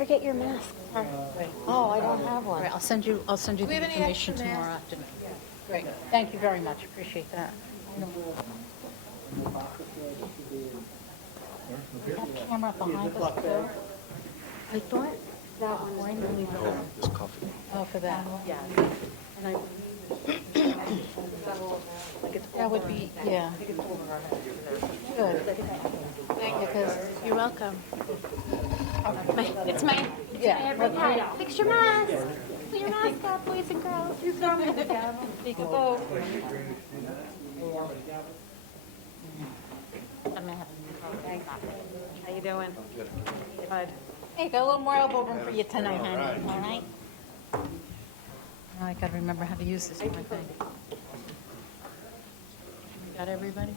forget your mask. Oh, I don't have All one. right, I'll send you the information tomorrow afternoon. Great, thank you very much, appreciate that. That camera behind us too? I thought that one. This coffee. Oh, for that. Yeah. And I, That would be, yeah. Good. Because, you're welcome. It's my yeah. every time. Fix your mask. Put your mask up, boys and girls. You throw me the gavel. Take a vote. How you doing? Good. Hey, got a little more elbow room for you tonight, honey. All right? Now I gotta remember how to use this one thing. Got everybody?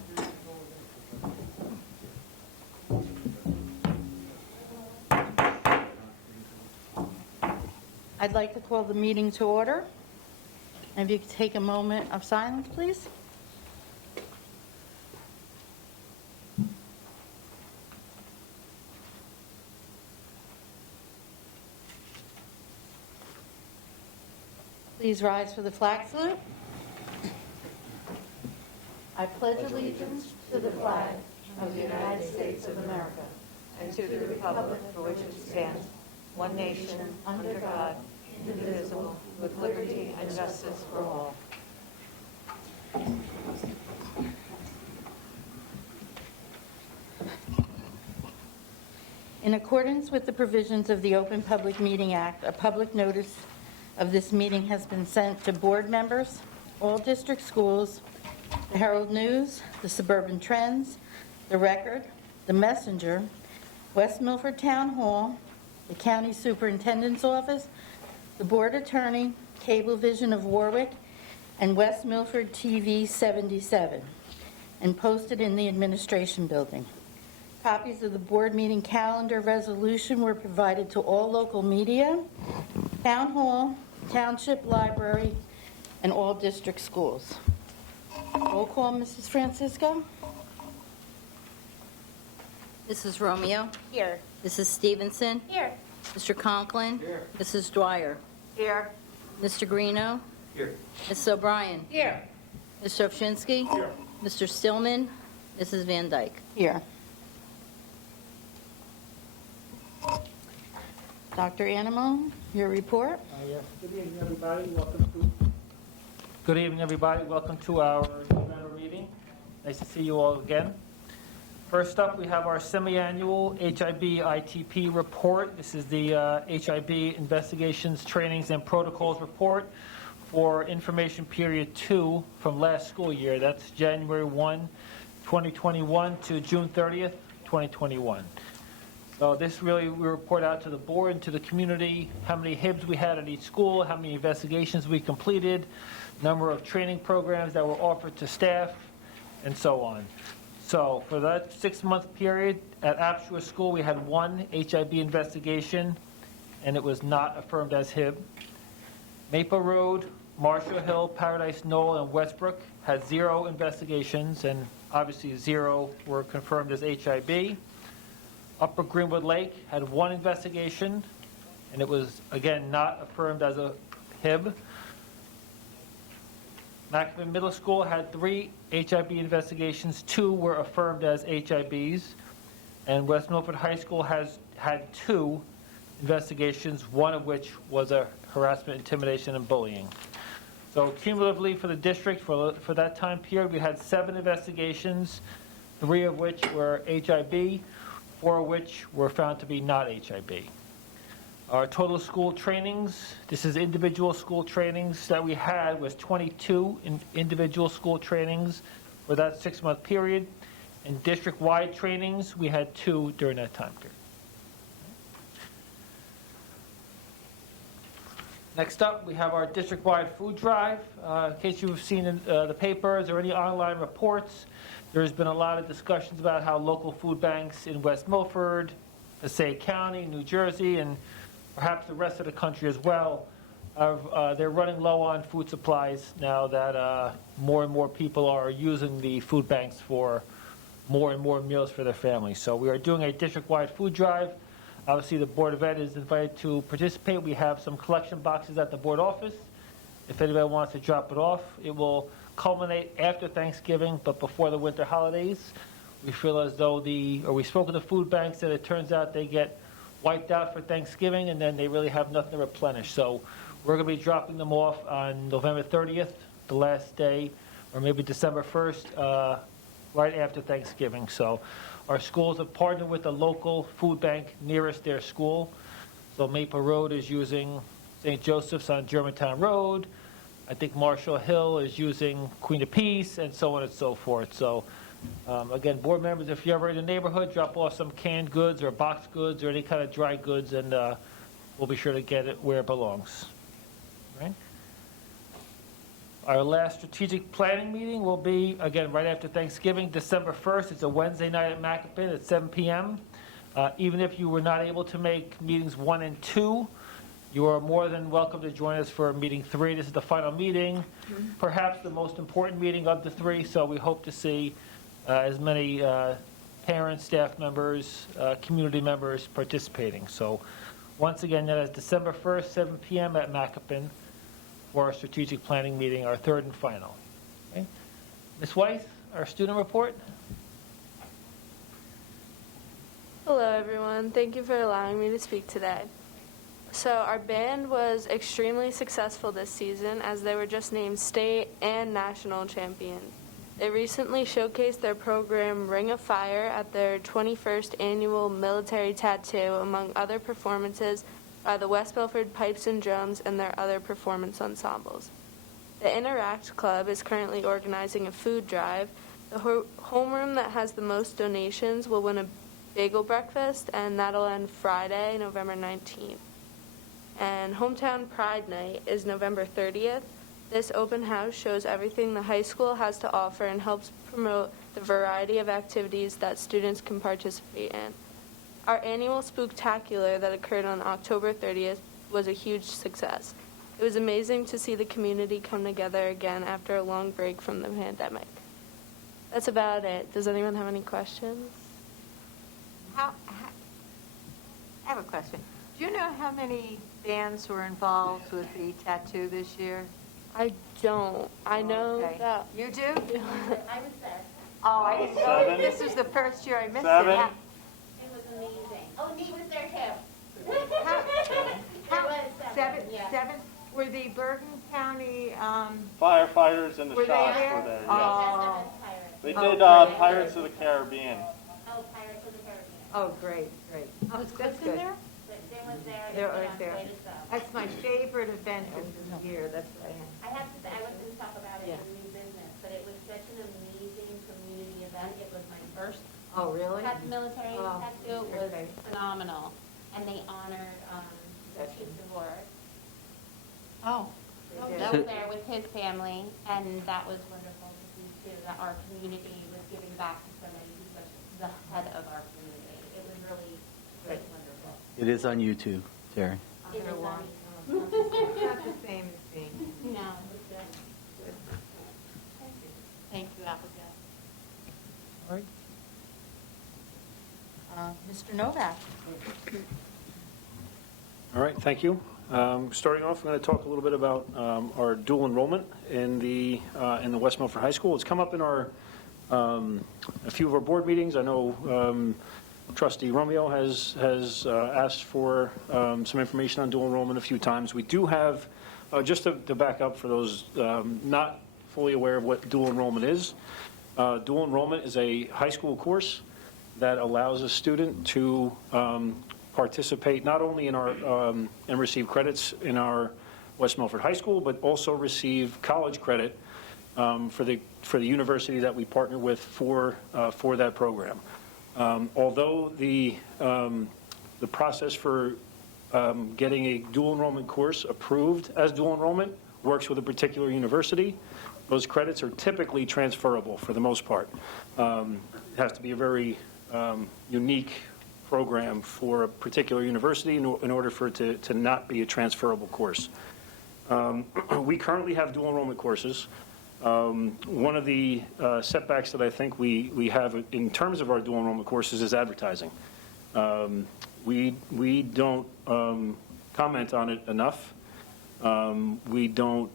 I'd like to call the meeting to order. And if you could take a moment of silence, please. Please rise for the flag salute. I pledge allegiance to the flag of the United States of America and to the republic for which it stands, one nation, under God, indivisible, with liberty and justice for all. In accordance with the provisions of the Open Public Meeting Act, a public notice of this meeting has been sent to board members, all district schools, the Herald News, the Suburban Trends, the Record, the Messenger, West Milford Town Hall, the County Superintendent's Office, the Board Attorney, Cablevision of Warwick, and West Milford TV 77, and posted in the Administration Building. Copies of the board meeting calendar resolution were provided to all local media, Town Hall, Township Library, and all district schools. Roll call, Mrs. Francisco. Mrs. Romeo. Here. Mrs. Stevenson. Here. Mr. Conklin. Here. Mrs. Dwyer. Here. Mr. Greeno. Here. Mrs. O'Brien. Here. Mr. Ovchinsky. Here. Mr. Stillman. Mrs. Van Dyke. Here. Dr. Animo, your report. Yes, good evening, everybody. Good evening, everybody. Welcome to our November meeting. Nice to see you all again. First up, we have our semi-annual HIB ITP report. This is the HIB Investigations, Trainings, and Protocols report for information period 2 from last school year. That's January 1, 2021 to June 30th, 2021. So this really, we report out to the board and to the community how many HIBs we had at each school, how many investigations we completed, number of training programs that were offered to staff, and so on. So for that 6-month period, at Apshua School, we had 1 HIB investigation, and it was not affirmed as HIB. Maple Road, Marshall Hill, Paradise Knoll, and Westbrook had 0 investigations, and obviously 0 were confirmed as HIB. Upper Greenwood Lake had 1 investigation, and it was, again, not affirmed as a HIB. Macmillan Middle School had 3 HIB investigations, 2 were affirmed as HIBs, and West Milford High School had 2 investigations, 1 of which was a harassment, intimidation, and bullying. So cumulatively for the district, for that time period, we had 7 investigations, 3 of which were HIB, 4 of which were found to be not HIB. Our total school trainings, this is individual school trainings that we had, was 22 individual school trainings for that 6-month period. And district-wide trainings, we had 2 during that time period. Next up, we have our district-wide food drive. In case you've seen in the papers or any online reports, there's been a lot of discussions about how local food banks in West Milford, Passaic County, New Jersey, and perhaps the rest of the country as well, they're running low on food supplies now that more and more people are using the food banks for more and more meals for their families. So we are doing a district-wide food drive. Obviously, the Board of Ed is invited to participate. We have some collection boxes at the board office. If anybody wants to drop it off, it will culminate after Thanksgiving, but before the winter holidays. We feel as though we spoke with the food banks, that it turns out they get wiped out for Thanksgiving, and then they really have nothing to replenish. So we're going to be dropping them off on November 30th, the last day, or maybe December 1st, right after Thanksgiving. So our schools have partnered with a local food bank nearest their school. So Maple Road is using St. Joseph's on Germantown Road. I think Marshall Hill is using Queen of Peace, and so on and so forth. So again, board members, if you're ever in the neighborhood, drop off some canned goods or boxed goods or any kind of dry goods, and we'll be sure to get it where it belongs. Right? Our last strategic planning meeting will be, again, right after Thanksgiving, December 1st. It's a Wednesday night at Mackapin at 7 p.m. Even if you were not able to make meetings 1 and 2, you are more than welcome to join us for meeting 3. This is the final meeting, perhaps the most important meeting of the 3, so we hope to see as many parents, staff members, community members participating. So once again, that is December 1st, 7 p.m. at Mackapin for our strategic planning meeting, our 3rd and final. Okay. Ms. Weiss, our student report. Hello, everyone. Thank you for allowing me to speak today. So our band was extremely successful this season, as they were just named state and national champions. They recently showcased their program Ring of Fire at their 21st annual military tattoo, among other performances by the West Milford Pipes and Drums and their other performance ensembles. The Interact Club is currently organizing a food drive. The homeroom that has the most donations will win a bagel breakfast, and that'll end Friday, November 19th. And Hometown Pride Night is November 30th. This open house shows everything the high school has to offer and helps promote the variety of activities that students can participate in. Our annual Spooktacular that occurred on October 30th was a huge success. It was amazing to see the community come together again after a long break from the pandemic. That's about it. Does anyone have any questions? I have a question. Do you know how many bands were involved with the tattoo this year? I don't. I know Okay. that. You do? I was there. Oh, I didn't know. 7. This is the first year I missed 7. it. It was amazing. Oh, Nate was there too. There was Seven, yeah. seven, were the Bergen County, Firefighters and the Were they shops there? were there. Just Yeah. as pirates. They Oh, did great. Pirates of the Caribbean. Oh, Pirates of the Caribbean. oh, great, great. Oh, Was that's Clifton good. there? There was there. There yeah, was there. way to go. That's my favorite event of the year, that's what I have. I have to say, I wasn't going to talk about it Yeah. in new business, but it was such an amazing community event. It was my first Oh, really? military Oh, tattoo. It was okay. phenomenal. And they honored Chief DeVore. Oh. They That did. was there with his family, and that was wonderful to see too, that our community was giving back to somebody who's such the head of our community. It was really, really wonderful. It is on YouTube, Terry. I'm It gonna is watch. on- It's not the same as being. No, it was good. Thank you, Abigail. All right. Mr. Novak. All right, thank you. Starting off, I'm going to talk a little bit about our dual enrollment in the West Milford High School. It's come up in a few of our board meetings. I know Trustee Romeo has asked for some information on dual enrollment a few times. We do have, just to back up for those not fully aware of what dual enrollment is, dual enrollment is a high school course that allows a student to participate not only in our and receive credits in our West Milford High School, but also receive college credit for the university that we partner with for that program. Although the process for getting a dual enrollment course approved as dual enrollment works with a particular university, those credits are typically transferable for the most part. It has to be a very unique program for a particular university in order for it to not be a transferable course. We currently have dual enrollment courses. One of the setbacks that I think we have in terms of our dual enrollment courses is advertising. We don't comment on it enough. We don't,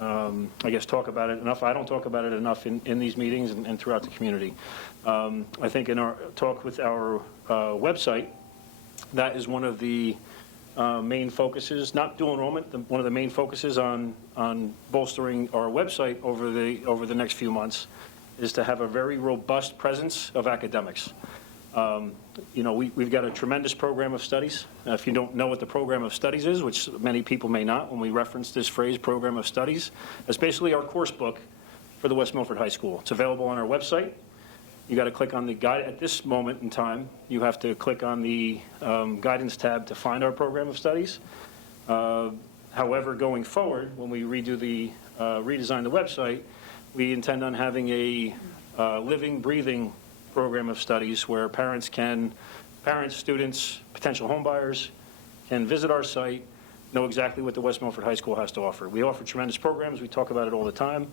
I guess, talk about it enough. I don't talk about it enough in these meetings and throughout the community. I think in our talk with our website, that is one of the main focuses, not dual enrollment, one of the main focuses on bolstering our website over the next few months is to have a very robust presence of academics. We've got a tremendous program of studies. If you don't know what the program of studies is, which many people may not, when we reference this phrase, program of studies, that's basically our course book for the West Milford High School. It's available on our website. You got to click on the guide. At this moment in time, you have to click on the guidance tab to find our program of studies. However, going forward, when we redesign the website, we intend on having a living, breathing program of studies where parents, students, potential homebuyers can visit our site, know exactly what the West Milford High School has to offer. We offer tremendous programs. We talk about it all the time.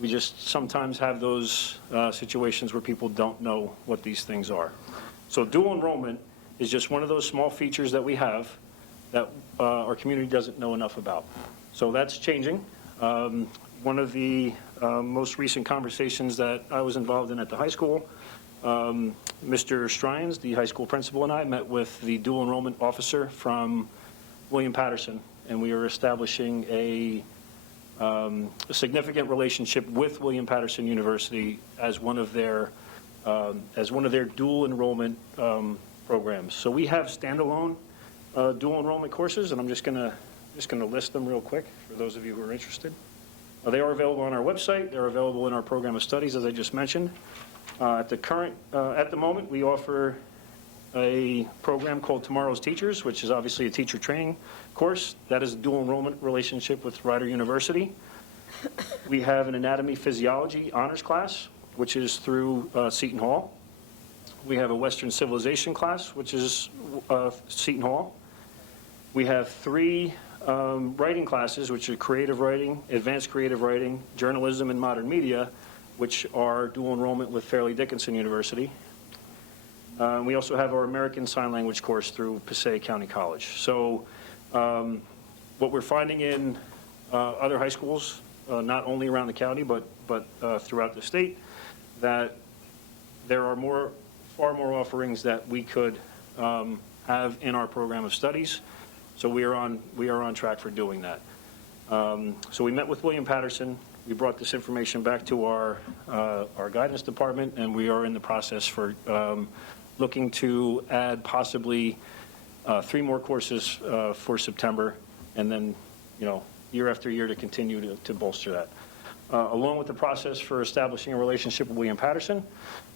We just sometimes have those situations where people don't know what these things are. So dual enrollment is just one of those small features that we have that our community doesn't know enough about. So that's changing. One of the most recent conversations that I was involved in at the high school, Mr. Stryans, the high school principal, and I met with the dual enrollment officer from William Patterson, and we are establishing a significant relationship with William Patterson University as one of their dual enrollment programs. So we have standalone dual enrollment courses, and I'm just going to list them real quick for those of you who are interested. They are available on our website. They're available in our program of studies, as I just mentioned. At the moment, we offer a program called Tomorrow's Teachers, which is obviously a teacher training course. That is a dual enrollment relationship with Rider University. We have an anatomy physiology honors class, which is through Seton Hall. We have a Western civilization class, which is Seton Hall. We have 3 writing classes, which are creative writing, advanced creative writing, journalism, and modern media, which are dual enrollment with Fairleigh Dickinson University. We also have our American Sign Language course through Passaic County College. So what we're finding in other high schools, not only around the county, but throughout the state, that there are far more offerings that we could have in our program of studies. So we are on track for doing that. So we met with William Patterson. We brought this information back to our guidance department, and we are in the process for looking to add possibly 3 more courses for September, and then, year after year to continue to bolster that. Along with the process for establishing a relationship with William Patterson,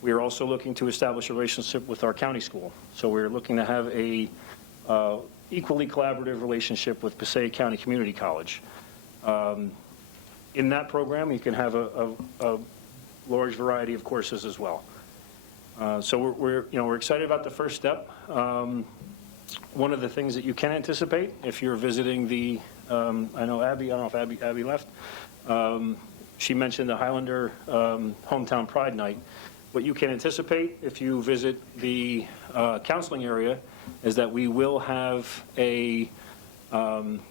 we are also looking to establish a relationship with our county school. So we're looking to have a equally collaborative relationship with Passaic County Community College. In that program, you can have a large variety of courses as well. So we're excited about the first step. One of the things that you can anticipate if you're visiting the, I know Abby, I don't know if Abby left, she mentioned the Highlander Hometown Pride Night. What you can anticipate if you visit the counseling area is that we will have a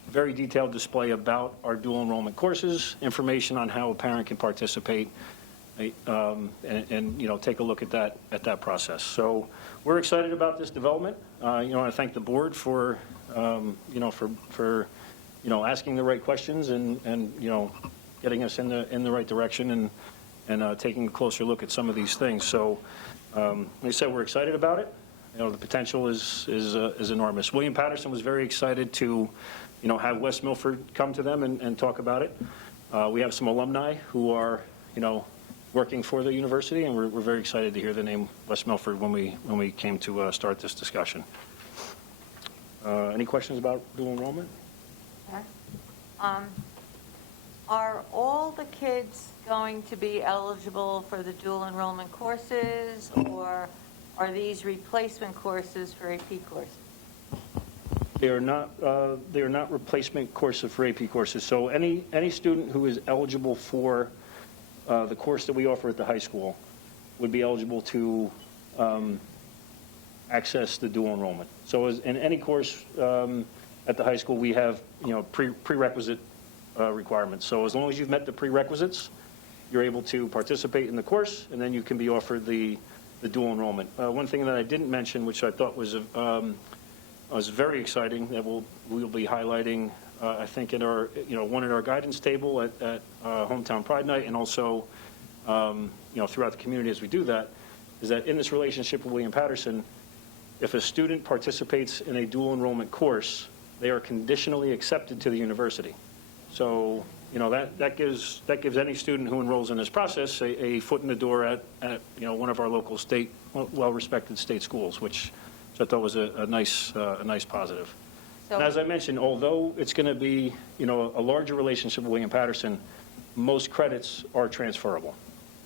very detailed display about our dual enrollment courses, information on how a parent can participate, and take a look at that process. So we're excited about this development. I want to thank the board for asking the right questions and getting us in the right direction and taking a closer look at some of these things. So like I said, we're excited about it. The potential is enormous. William Patterson was very excited to, have West Milford come to them and talk about it. We have some alumni who are, working for the university, and we're very excited to hear the name West Milford when we came to start this discussion. Any questions about dual enrollment? Are all the kids going to be eligible for the dual enrollment courses, or are these replacement courses for AP courses? They are not replacement courses for AP courses. So any student who is eligible for the course that we offer at the high school would be eligible to access the dual enrollment. So as in any course at the high school, we have, prerequisite requirements. So as long as you've met the prerequisites, you're able to participate in the course, and then you can be offered the dual enrollment. One thing that I didn't mention, which I thought was very exciting, that we'll be highlighting, I think, in our, one in our guidance table at Hometown Pride Night, and also, throughout the community as we do that, is that in this relationship with William Patterson, if a student participates in a dual enrollment course, they are conditionally accepted to the university. So, that gives any student who enrolls in this process a foot in the door at one of our local well-respected state schools, which I thought was a nice positive. And as I mentioned, although it's going to be, a larger relationship with William Patterson, most credits are transferable.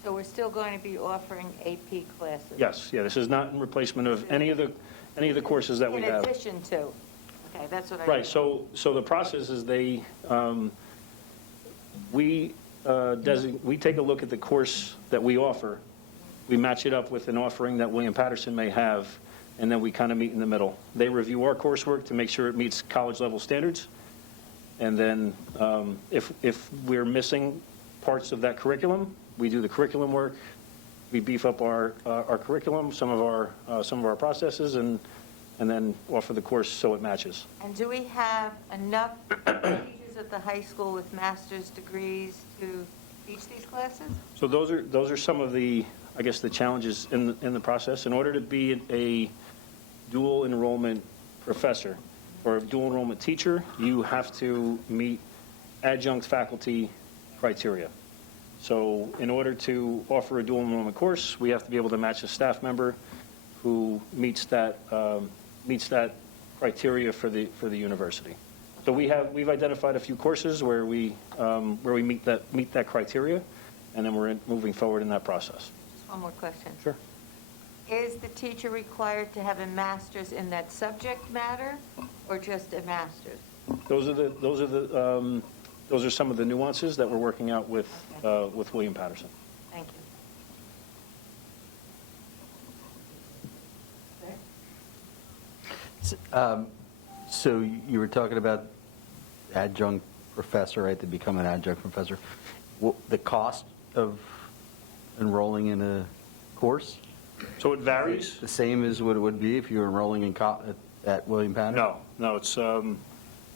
So we're still going to be offering AP classes? Yes, this is not in replacement of any of the courses that we have. In addition to? Okay, that's what I... Right, so the process is we take a look at the course that we offer, we match it up with an offering that William Patterson may have, and then we kind of meet in the middle. They review our coursework to make sure it meets college-level standards, and then if we're missing parts of that curriculum, we do the curriculum work, we beef up our curriculum, some of our processes, and then offer the course so it matches. And do we have enough teachers at the high school with master's degrees to teach these classes? So those are some of the, I guess, the challenges in the process. In order to be a dual enrollment professor or a dual enrollment teacher, you have to meet adjunct faculty criteria. So in order to offer a dual enrollment course, we have to be able to match a staff member who meets that criteria for the university. So we've identified a few courses where we meet that criteria, and then we're moving forward in that process. Just one more question. Sure. Is the teacher required to have a master's in that subject matter, or just a master's? Those are some of the nuances that we're working out with William Patterson. Thank you. So you were talking about adjunct professor, right, to become an adjunct professor. The cost of enrolling in a course? So it varies? The same as what it would be if you were enrolling at William Patterson? No, it's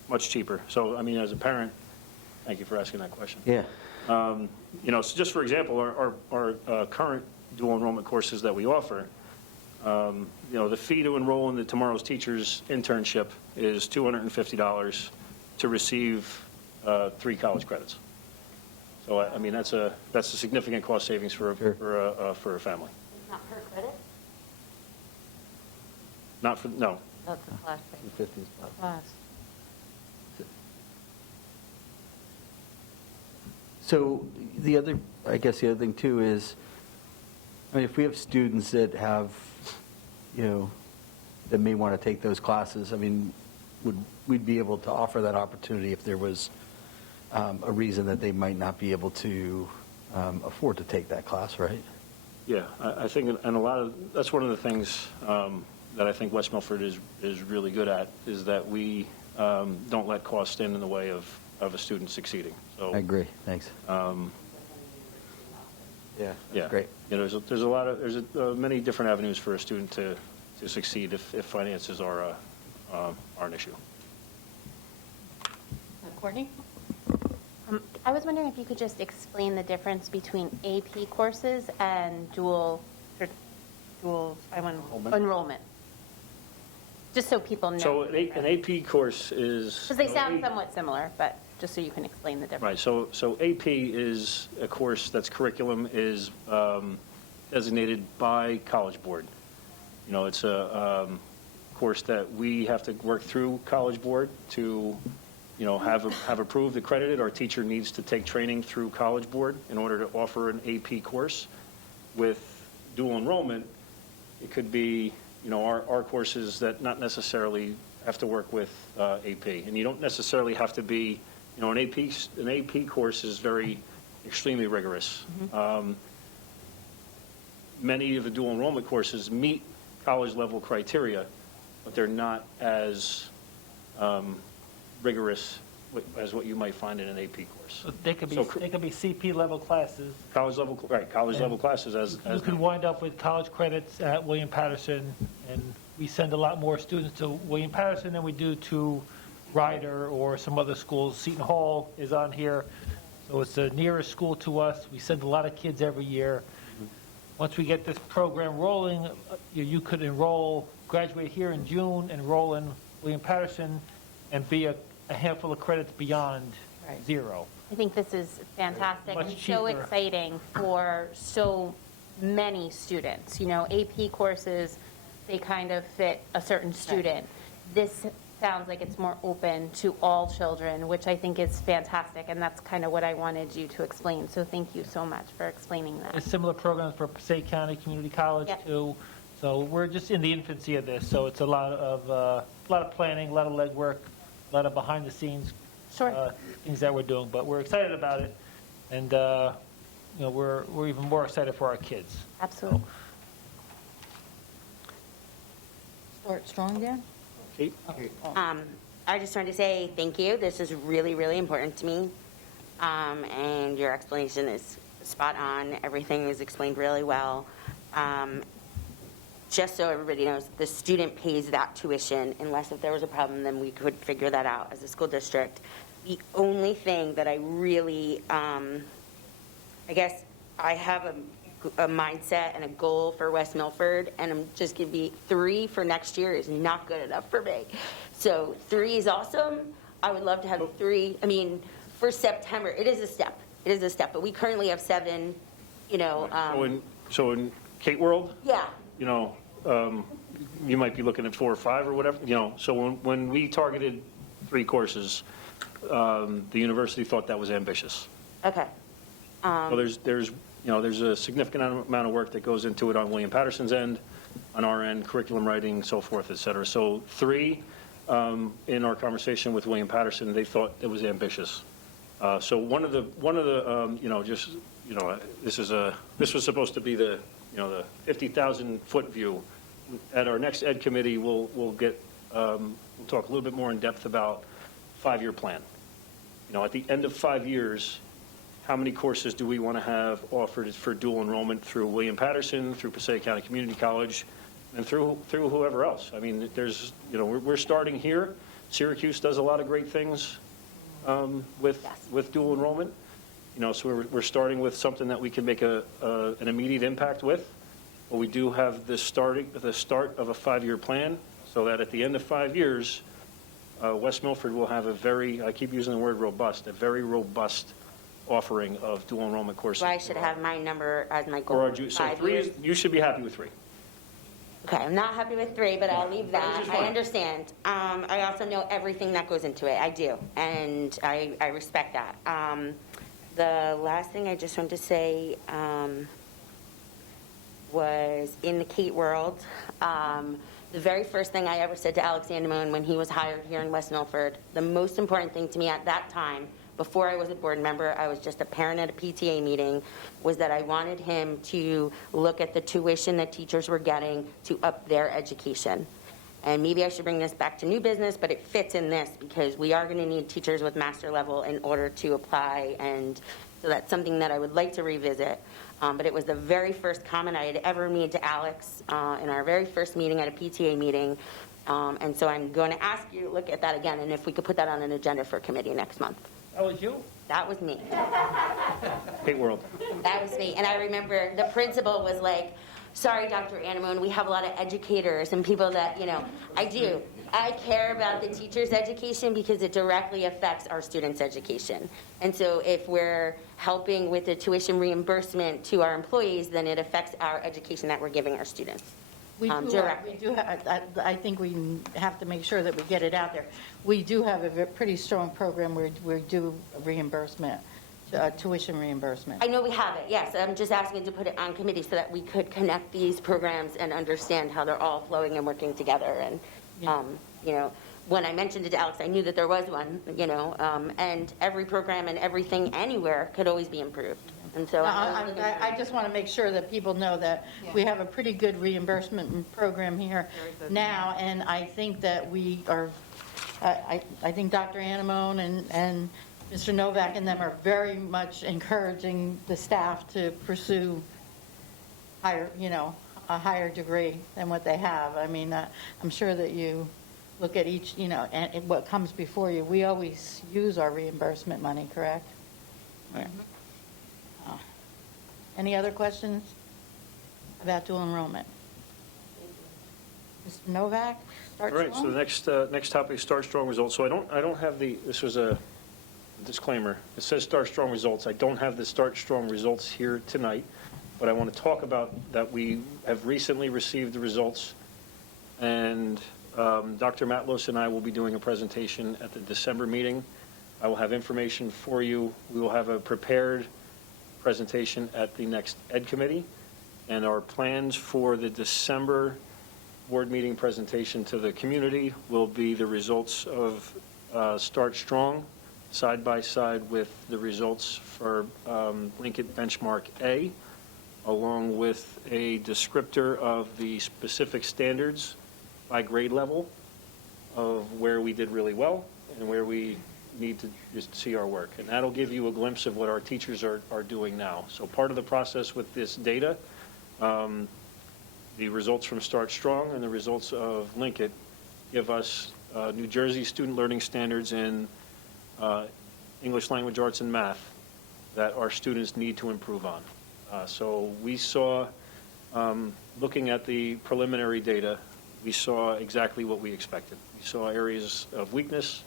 much cheaper. So, I mean, as a parent, thank you for asking that question. Yeah. So just for example, our current dual enrollment courses that we offer, the fee to enroll in the Tomorrow's Teachers internship is $250 to receive 3 college credits. So, I mean, that's a significant cost savings for a family. Not per credit? No. Not the class pay. Class. So the other thing too is, I mean, if we have students that have, that may want to take those classes, I mean, we'd be able to offer that opportunity if there was a reason that they might not be able to afford to take that class, right? Yeah, I think, and that's one of the things that I think West Milford is really good at, is that we don't let cost stand in the way of a student succeeding. So I agree. Thanks. Yeah, great. There's many different avenues for a student to succeed if finances are an issue. Courtney? I was wondering if you could just explain the difference between AP courses and dual enrollment. Just so people know. So an AP course is... Because they sound somewhat similar, but just so you can explain the difference. Right, so AP is a course that's curriculum is designated by College Board. It's a course that we have to work through College Board to, have approved, accredited. Our teacher needs to take training through College Board in order to offer an AP course. With dual enrollment, it could be, our courses that not necessarily have to work with AP. And you don't necessarily have to be, an AP course is extremely rigorous. Mm-hmm. Many of the dual enrollment courses meet college-level criteria, but they're not as rigorous as what you might find in an AP course. So they could be CP level classes. College-level, right, college-level classes as You could wind up with college credits at William Patterson, and we send a lot more students to William Patterson than we do to Ryder or some other schools. Seton Hall is on here, so it's the nearest school to us. We send a lot of kids every year. Once we get this program rolling, you could enroll, graduate here in June, enroll in William Patterson, and be a handful of credits beyond zero. I think this is fantastic Much and so cheaper. exciting for so many students. You know, AP courses, they kind of fit a certain student. This sounds like it's more open to all children, which I think is fantastic, and that's kind of what I wanted you to explain. So thank you so much for explaining that. There's similar programs for Passaic County Community College Yep. too. So we're just in the infancy of this. So it's a lot of planning, a lot of legwork, a lot of behind the scenes Sure. things that we're doing. But we're excited about it, and we're even more excited for our kids. Absolutely. Start strong, Dan? Kate? I just wanted to say thank you. This is really, really important to me. And your explanation is spot on. Everything was explained really well. Just so everybody knows, the student pays that tuition. Unless if there was a problem, then we could figure that out as a school district. The only thing that I really, I guess I have a mindset and a goal for West Milford, and I'm just going to be 3 for next year is not good enough for me. So 3 is awesome. I would love to have 3. I mean, for September, it is a step. It is a step, but we currently have 7, So in Kate World, yeah. You might be looking at 4 or 5 or whatever, so when we targeted 3 courses, the university thought that was ambitious. Okay. So there's a significant amount of work that goes into it on William Patterson's end, on our end, curriculum writing, so forth, et cetera. So 3, in our conversation with William Patterson, they thought it was ambitious. So one of the this was supposed to be the 50,000 foot view. At our next ed committee, we'll talk a little bit more in depth about 5-year plan. At the end of 5 years, how many courses do we want to have offered for dual enrollment through William Patterson, through Passaic County Community College, and through whoever else? I mean, we're starting here. Syracuse does a lot of great things with dual enrollment. So we're starting with something that we can make an immediate impact with. But we do have the start of a 5-year plan, so that at the end of 5 years, West Milford will have I keep using the word robust, a very robust offering of dual enrollment courses. So I should have my number as my goal. So 5 3 years. you should be happy with 3. Okay, I'm not happy with 3, but I'll leave that. Which is I fine. understand. I also know everything that goes into it. I do, and I respect that. The last thing I just wanted to say was in the Kate world, the very first thing I ever said to Alex Andamone when he was hired here in West Milford, the most important thing to me at that time, before I was a board member, I was just a parent at a PTA meeting, was that I wanted him to look at the tuition that teachers were getting to up their education. And maybe I should bring this back to new business, but it fits in this because we are going to need teachers with master level in order to apply, and so that's something that I would like to revisit. But it was the very first comment I had ever made to Alex in our very first meeting at a PTA meeting. And so I'm going to ask you to look at that again, and if we could put that on an agenda for committee next month. That was you? That was me. Kate World. That was me. And I remember the principal was like, sorry, Dr. Andamone, we have a lot of educators and people that, I do. I care about the teacher's education because it directly affects our students' education. And so if we're helping with the tuition reimbursement to our employees, then it affects our education that we're giving our students. I think we have to make sure that we get it out there. We do have a pretty strong program where we do reimbursement, tuition reimbursement. I know we have it, yes. I'm just asking to put it on committee so that we could connect these programs and understand how they're all flowing and working together. And, when I mentioned it to Alex, I knew that there was one, and every program and everything anywhere could always be improved. And so I just want to make sure that people know that we have a pretty good reimbursement program here now, and I think that we are, I think Dr. Anamone and Mr. Novak and them are very much encouraging the staff to pursue higher, a higher degree than what they have. I mean, I'm sure that you look at each, and what comes before you. We always use our reimbursement money, correct? Right. Any other questions about dual enrollment? Mr. Novak, start All right, so the next topic is Start Strong results. So I don't have this was a disclaimer. It says Start Strong results. I don't have the Start Strong results here tonight, but I want to talk about that we have recently received the results, and Dr. Matlos and I will be doing a presentation at the December meeting. I will have information for you. We will have a prepared presentation at the next Ed Committee, and our plans for the December board meeting presentation to the community will be the results of Start Strong side by side with the results for Lincoln Benchmark A, along with a descriptor of the specific standards by grade level of where we did really well and where we need to just see our work. And that'll give you a glimpse of what our teachers are doing now. So part of the process with this data, the results from Start Strong and the results of Linkit give us New Jersey student learning standards in English language arts and math that our students need to improve on. So we saw, looking at the preliminary data, we saw exactly what we expected. We saw areas of weakness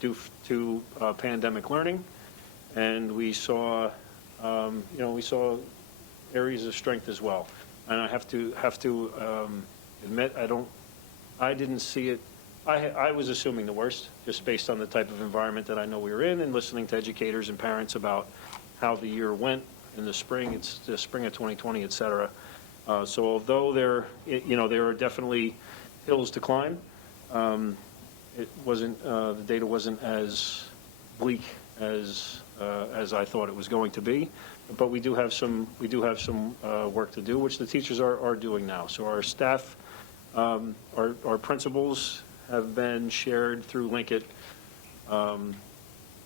due to pandemic learning, and we saw, we saw areas of strength as well. And I have to admit, I didn't see it. I was assuming the worst, just based on the type of environment that I know we were in, and listening to educators and parents about how the year went in the spring. It's the spring of 2020, et cetera. So although there are definitely hills to climb, it wasn't, the data wasn't as bleak as I thought it was going to be. But we do have some work to do, which the teachers are doing now. So our staff, our principals have been shared through Linkit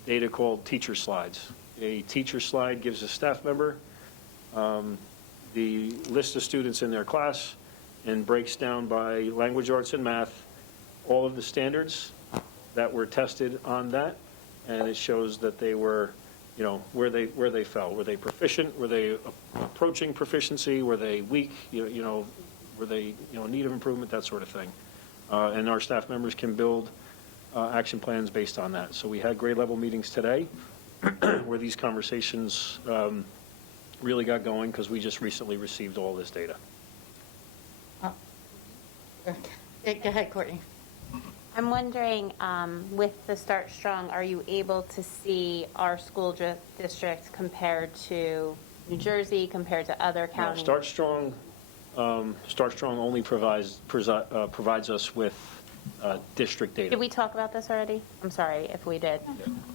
data called teacher slides. A teacher slide gives a staff member the list of students in their class and breaks down by language arts and math all of the standards that were tested on that, and it shows that they were, where they fell. Were they proficient? Were they approaching proficiency? Were they weak? Were they in need of improvement? That sort of thing. And our staff members can build action plans based on that. So we had grade level meetings today where these conversations really got going because we just recently received all this data. Okay. Go ahead, Courtney. I'm wondering, with the Start Strong, are you able to see our school district compared to New Jersey, compared to other counties? Start Strong only provides us with district data. Did we talk about this already? I'm sorry if we did.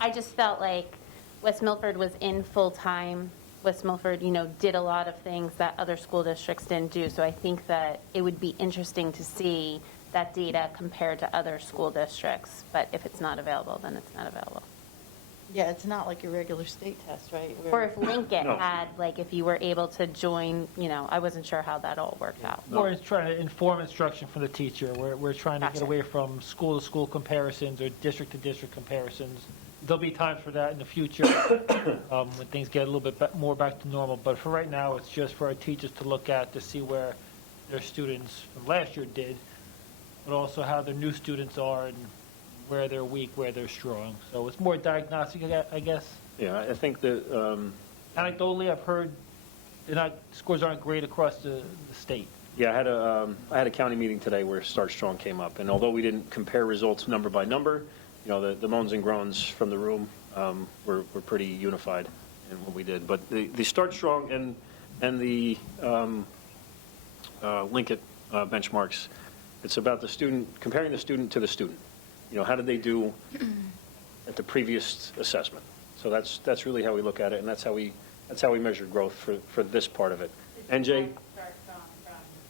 I just felt like West Milford was in full-time. West Milford, did a lot of things that other school districts didn't do. So I think that it would be interesting to see that data compared to other school districts. But if it's not available, then it's not available. Yeah, it's not like your regular state test, right? Or if Lincoln had, if you were able to join, I wasn't sure how that all worked out. Or it's trying to inform instruction from the teacher. We're trying to Gotcha. get away from school-to-school comparisons or district-to-district comparisons. There'll be times for that in the future when things get a little bit more back to normal. But for right now, it's just for our teachers to look at to see where their students from last year did, but also how their new students are and where they're weak, where they're strong. So it's more diagnostic, I guess. Yeah, I think that... Anecdotally, I've heard scores aren't great across the state. Yeah, I had a county meeting today where Start Strong came up, and although we didn't compare results number by number, the moans and groans from the room were pretty unified in what we did. But the Start Strong and the Linkit benchmarks, it's about the student, comparing the student to the student. How did they do at the previous assessment? So that's really how we look at it, and that's how we measure growth for this part of it. NJ? Start from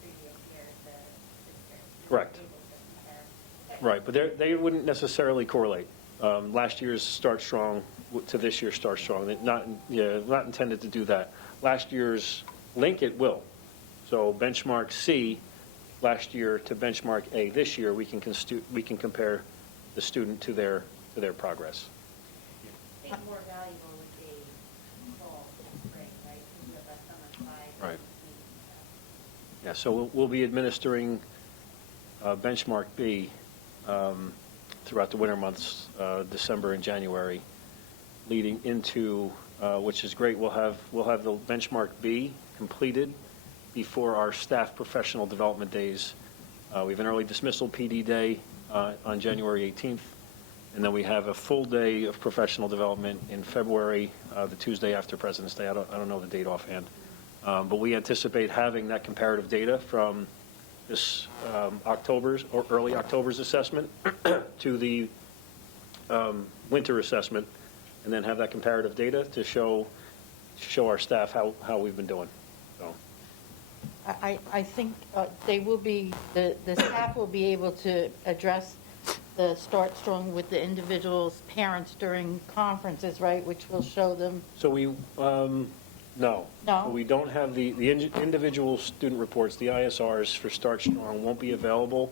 previous year to this year. Correct. Able to compare. Right, but they wouldn't necessarily correlate. Last year's Start Strong to this year's Start Strong, not intended to do that. Last year's link, it will. So benchmark C last year to benchmark A this year, we can compare the student to their progress. I think more valuable would be fall and spring, right? Because we have that summer slide. Right. Yeah, so we'll be administering benchmark B throughout the winter months, December and January, leading into, which is great, we'll have the benchmark B completed before our staff professional development days. We have an early dismissal PD day on January 18th, and then we have a full day of professional development in February, the Tuesday after President's Day. I don't know the date offhand, but we anticipate having that comparative data from this October's or early October's assessment to the winter assessment, and then have that comparative data to show our staff how we've been doing. So. I think they will be, the staff will be able to address the Start Strong with the individual's parents during conferences, right, which will show them. So we, no. No? We don't have the individual student reports, the ISRs for Start Strong won't be available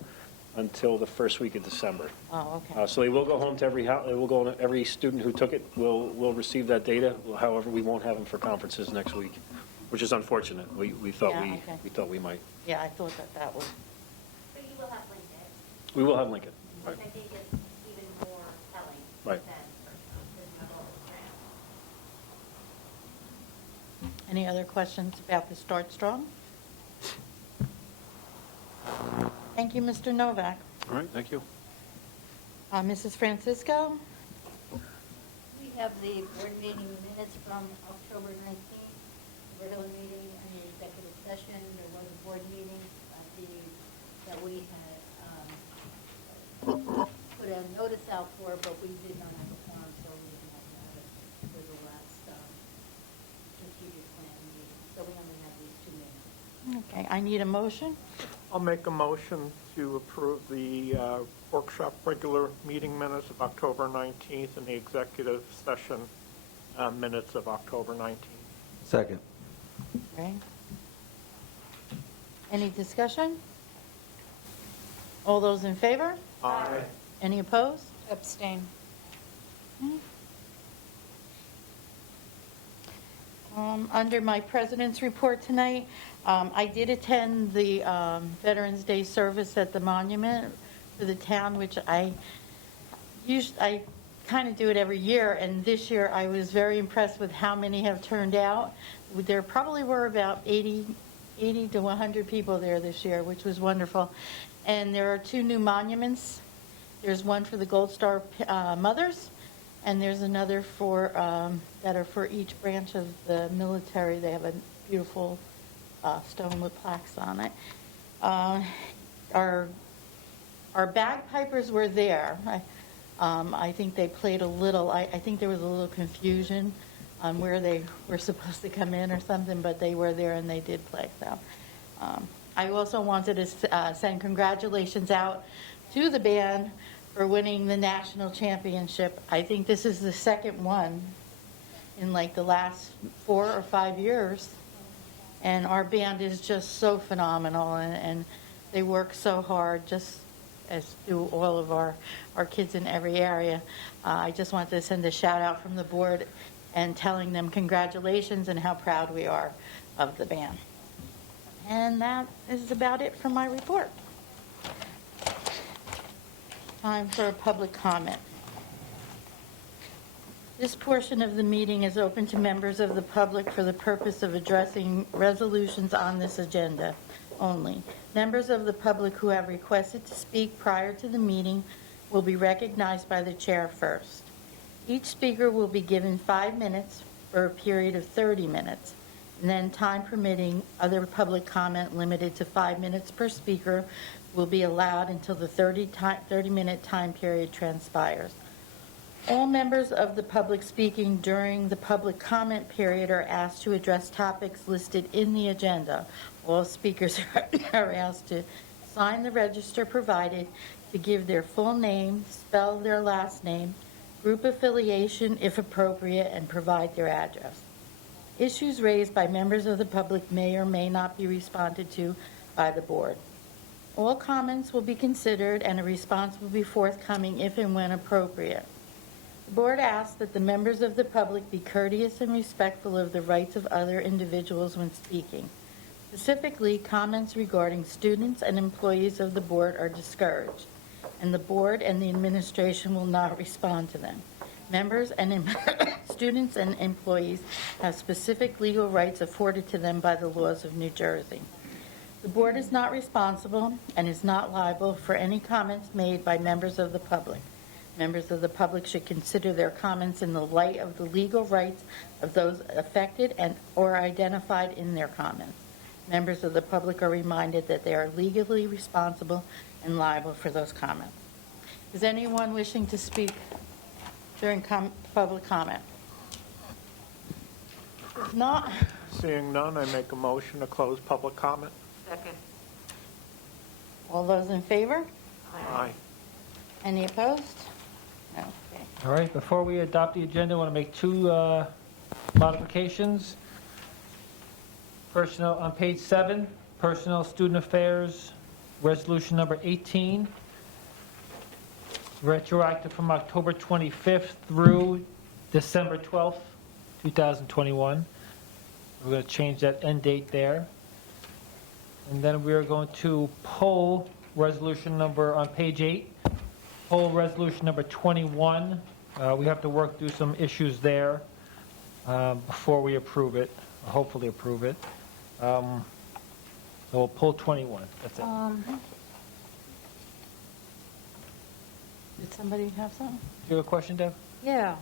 until the first week of December. Oh, okay. So they will go home to every student who took it will receive that data. However, we won't have them for conferences next week, which is unfortunate. We thought Yeah, we okay. thought we might. Yeah, I thought that was. But you will have Lincoln, We will have Lincoln. which Right. I think is even more telling Right. than first round. Any other questions about the Start Strong? Thank you, Mr. Novak. All right, thank you. Mrs. Francisco? We have the board meeting minutes from October 19th, regular meeting and the executive session. There was a board meeting that we had put a notice out for, but we did not have a quorum, so we didn't have notice for the last strategic plan meeting. So we only have these 2 minutes. Okay, I need a motion. I'll make a motion to approve the workshop regular meeting minutes of October 19th and the executive session minutes of October 19th. Second. Okay. Any discussion? All those in favor? Aye. Any opposed? Abstain. Under my president's report tonight, I did attend the Veterans Day service at the monument for the town, which I kind of do it every year, and this year I was very impressed with how many have turned out. There probably were about 80 to 100 people there this year, which was wonderful. And there are 2 new monuments. There's one for the Gold Star mothers, and there's another for that are for each branch of the military. They have a beautiful stone with plaques on it. Our bagpipers were there. I think they played a little. I think there was a little confusion on where they were supposed to come in or something, but they were there and they did play. So I also wanted to send congratulations out to the band for winning the national championship. I think this is the second one in like the last 4 or 5 years. And our band is just so phenomenal, and they work so hard, just as do all of our kids in every area. I just wanted to send a shout out from the board and telling them congratulations and how proud we are of the band. And that is about it for my report. Time for a public comment. This portion of the meeting is open to members of the public for the purpose of addressing resolutions on this agenda only. Members of the public who have requested to speak prior to the meeting will be recognized by the chair first. Each speaker will be given 5 minutes for a period of 30 minutes, and then time permitting, other public comment limited to 5 minutes per speaker will be allowed until the 30-minute time period transpires. All members of the public speaking during the public comment period are asked to address topics listed in the agenda. All speakers are asked to sign the register provided, to give their full name, spell their last name, group affiliation if appropriate, and provide their address. Issues raised by members of the public may or may not be responded to by the board. All comments will be considered and a response will be forthcoming if and when appropriate. The board asks that the members of the public be courteous and respectful of the rights of other individuals when speaking. Specifically, comments regarding students and employees of the board are discouraged, and the board and the administration will not respond to them. Members and students and employees have specific legal rights afforded to them by the laws of New Jersey. The board is not responsible and is not liable for any comments made by members of the public. Members of the public should consider their comments in the light of the legal rights of those affected or identified in their comments. Members of the public are reminded that they are legally responsible and liable for those comments. Is anyone wishing to speak during public comment? If not, Seeing none, I make a motion to close public comment. Second. all those in favor? Aye. Any opposed? Okay. All right, before we adopt the agenda, I want to make two modifications. Personnel, on page 7, Personnel Student Affairs, Resolution number 18, retroactive from October 25th through December 12th, 2021. We're going to change that end date there. And then we are going to poll resolution number, on page 8, poll resolution number 21. We have to work through some issues there before we approve it, or hopefully approve it. So we'll pull 21, that's it. Did somebody have something? Do you have a question, Deb? Yeah.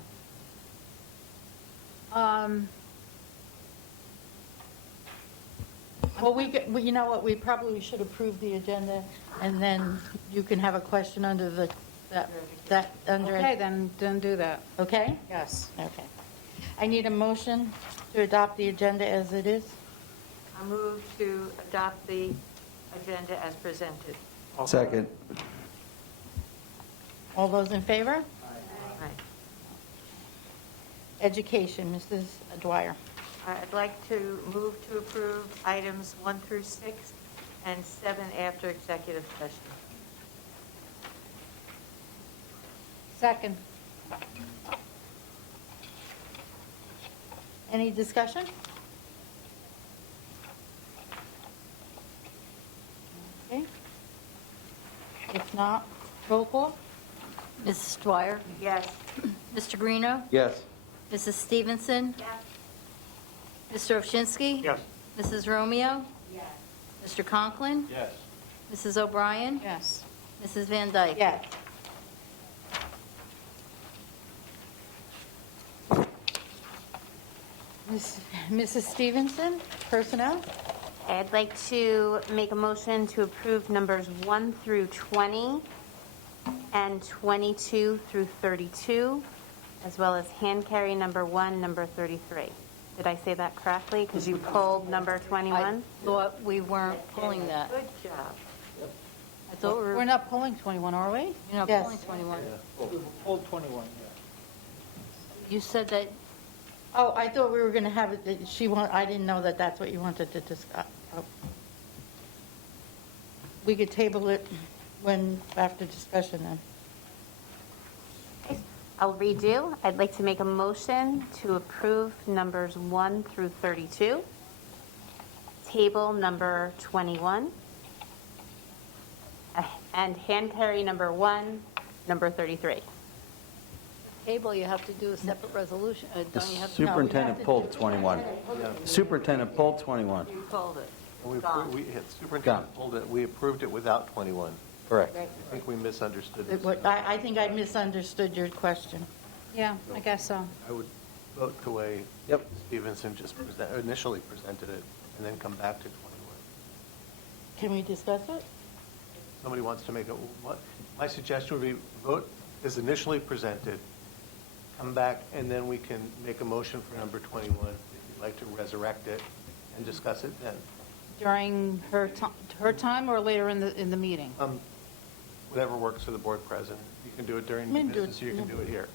Well, you know what, we probably should approve the agenda, and then you can have a question under under. Okay, then do that. Okay? Yes. Okay. I need a motion to adopt the agenda as it is. I move to adopt the agenda as presented. Second. All those in favor? Aye. Education, Mrs. Dwyer. I'd like to move to approve items 1 through 6 and 7 after executive session. Second. Any discussion? Okay. If not, roll call. Mrs. Dwyer? Yes. Mr. Greeno? Yes. Mrs. Stevenson? Mr. Ovchinsky? Yes. Mrs. Romeo? Yes. Mr. Conklin? Yes. Mrs. O'Brien? Yes. Mrs. Van Dyke? Yes. Mrs. Stevenson, personnel? I'd like to make a motion to approve numbers 1 through 20 and 22 through 32, as well as hand carry number 1, number 33. Did I say that correctly? Because you pulled number 21? I thought we weren't pulling that. Good job. I thought we We're were, not pulling 21, are we? you're not Yes. pulling 21. Pull 21, yeah. You said that, Oh, I thought we were going to have it, I didn't know that that's what you wanted to discuss. Oh. We could table it after discussion then. I'll redo. I'd like to make a motion to approve numbers 1 through 32, table number 21, and hand carry number 1, number 33. table, you have to do a separate resolution, The don't you have to? superintendent pulled 21. Superintendent pulled 21. You pulled it. Superintendent pulled it, we approved it without 21. Correct. I think we misunderstood this. I think I misunderstood your question. Yeah, I guess so. I would vote the way Yep. Stevenson just initially presented it, and then come back to 21. Can we discuss it? Somebody wants to make a, what? My suggestion would be vote as initially presented, come back, and then we can make a motion for number 21, if you'd like to resurrect it and discuss it then. During her time or later in the meeting? Whatever works for the board president. You can do it during I mean, the business, or you can do it here.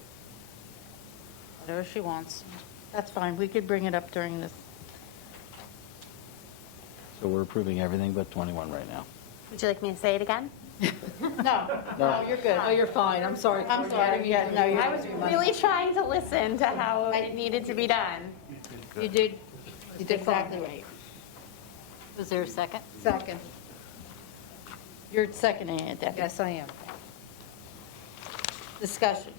Whatever she wants. That's fine, we could bring it up during this. So we're approving everything but 21 right now. Would you like me to say it again? No, you're good. Oh, you're fine, I'm sorry. I'm sorry, yeah, no, I was really trying to listen to how it needed to be done. You did Exactly right. Was there a second? second. You're seconding it, Debbie. Yes, I am. Discussion.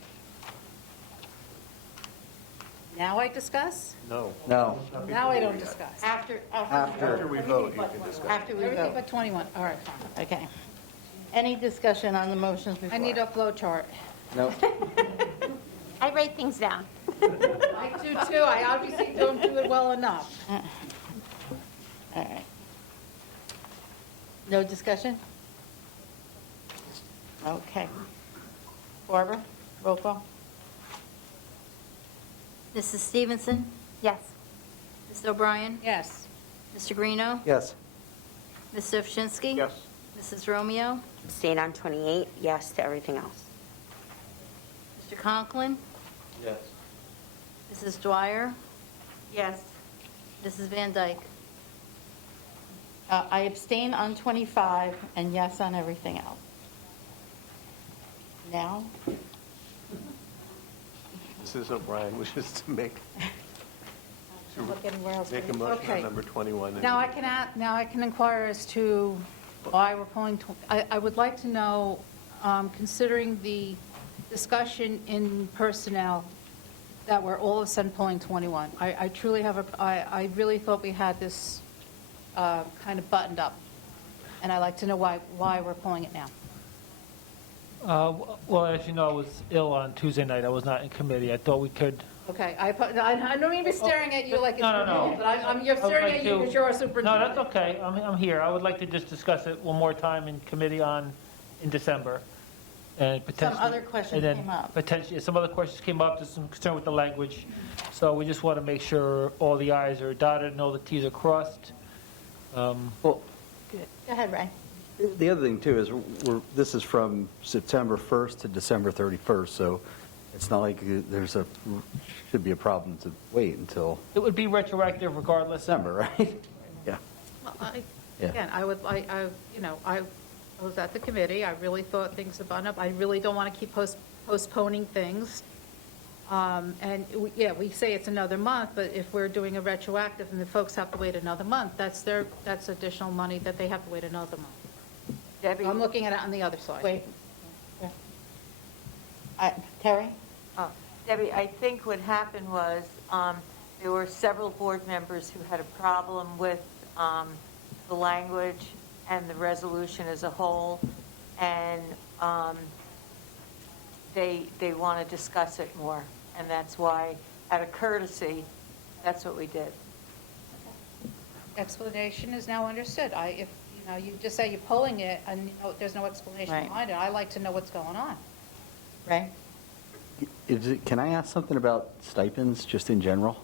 Now I discuss? No. No. Now I don't discuss. After After we vote, you can discuss. After we Everything vote. but 21, all right, fine. Okay. Any discussion on the motions before? I need a flow chart. No. I write things down. I do too, I obviously don't do it well enough. All right. No discussion? Okay. Barbara, roll call. Mrs. Stevenson? Yes. Mr. O'Brien? Yes. Mr. Greeno? Yes. Mr. Ovchinsky? Yes. Mrs. Romeo? Abstain on 28, yes to everything else. Mr. Conklin? Yes. Mrs. Dwyer? Yes. Mrs. Van Dyke? I abstain on 25 and yes on everything else. Now, Mrs. O'Brien wishes to make Look anywhere else. a motion Okay. on number 21. and- Now I can inquire as to why we're pulling, I would like to know, considering the discussion in personnel, that we're all of a sudden pulling 21. I truly I really thought we had this kind of buttoned up, and I'd like to know why we're pulling it now. Well, as you know, I was ill on Tuesday night. I was not in committee. I thought we could. Okay, I don't mean to be staring at you like it's No, no, no. you, but you're I would staring like at you to- because you're our No, superintendent. that's okay. I'm here. I would like to just discuss it one more time in committee in December. And potentially. other questions and then came up. Potentially, some other questions came up. There's some concern with the language. So we just want to make sure all the i's are dotted and all the t's are crossed. Well, go ahead, Ray. the other thing too is this is from September 1st to December 31st, so it's not like should be a problem to wait until It would be retroactive regardless. December, right? Yeah. Well, Yeah. Again, I was at the committee, I really thought things had buttoned up, I really don't want to keep postponing things. We say it's another month, but if we're doing a retroactive and the folks have to wait another month, that's additional money that they have to wait another month. Debbie? I'm looking at it on the other side. Wait. Terry? Debbie, I think what happened was, there were several board members who had a problem with the language and the resolution as a whole, and they want to discuss it more, and that's why, out of courtesy, that's what we did. Explanation is now understood. If you just say you're pulling it and there's no explanation Right. behind it, I like to know what's going on. Ray? Can I ask something about stipends just in general?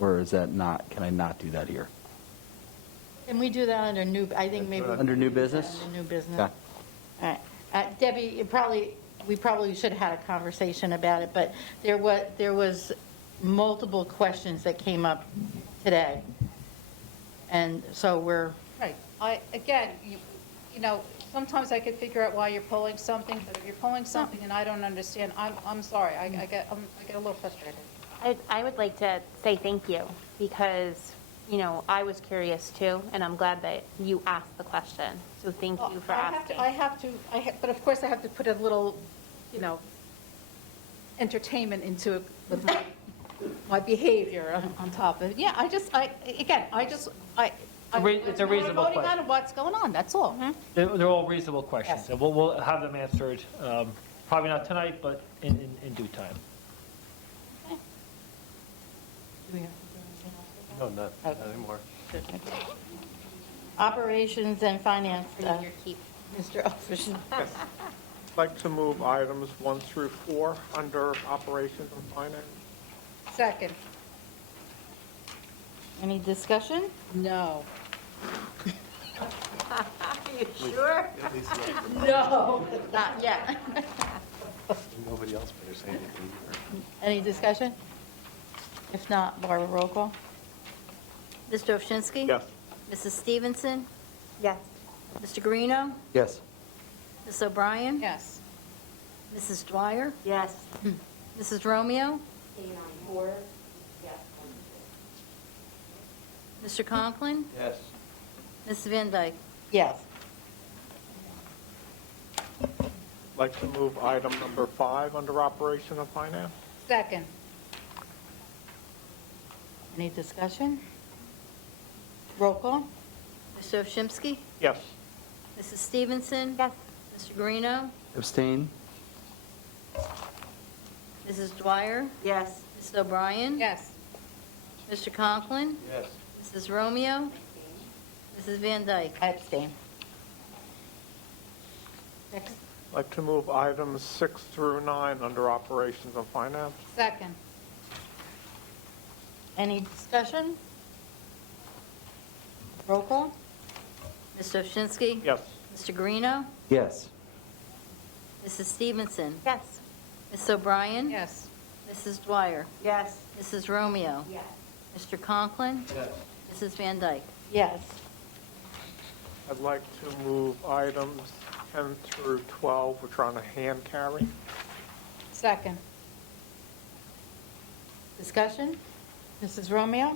Or is that not, can I not do that here? Can we do that under I think maybe. Under new business? Under new business. Okay. All right. Debbie, we probably should have had a conversation about it, but there was multiple questions that came up today. And so Right. Sometimes I could figure out why you're pulling something, but if you're pulling something and I don't understand, I'm sorry, I get a little frustrated. I would like to say thank you because, I was curious too, and I'm glad that you asked the question. So thank you for asking. But of course I have to put a little, entertainment into it with my behavior on top of it. Yeah, it's a reasonable voting question. on what's going on, that's all. They're all reasonable questions, Yes. and we'll have them answered, probably not tonight, but in due time. No, not anymore. Operations and finance, And your keep. Mr. Official. I'd like to move items 1 through 4 under operations and finance. Second. Any discussion? No. Are you sure? At least No. Not yet. nobody else better say anything either. Any discussion? If not, Barbara, roll call. Mr. Ovchinsky? Yes. Mrs. Stevenson? Yes. Mr. Guarino? Yes. Ms. O'Brien? Yes. Mrs. Dwyer? Yes. Mrs. Romeo? Mr. Conklin? Yes. Mrs. Van Dyke? Yes. I'd like to move item number 5 under operation and finance. Second. Any discussion? Roll call. Mr. Ovchinsky? Yes. Mrs. Stevenson? Yes. Mr. Guarino? Abstain? Mrs. Dwyer? Yes. Mrs. O'Brien? Yes. Mr. Conklin? Yes. Mrs. Romeo? Mrs. Van Dyke? I abstain. Next. I'd like to move items 6 through 9 under operations and finance. Second. Any discussion? Roll call. Mr. Ovchinsky? Yes. Mr. Guarino? Yes. Mrs. Stevenson? Yes. Ms. O'Brien? Yes. Mrs. Dwyer? Yes. Mrs. Romeo? Yes. Mr. Conklin? Yes. Mrs. Van Dyke? Yes. I'd like to move items 10 through 12, which are on a hand carry. Second. Discussion? Mrs. Romeo? I'd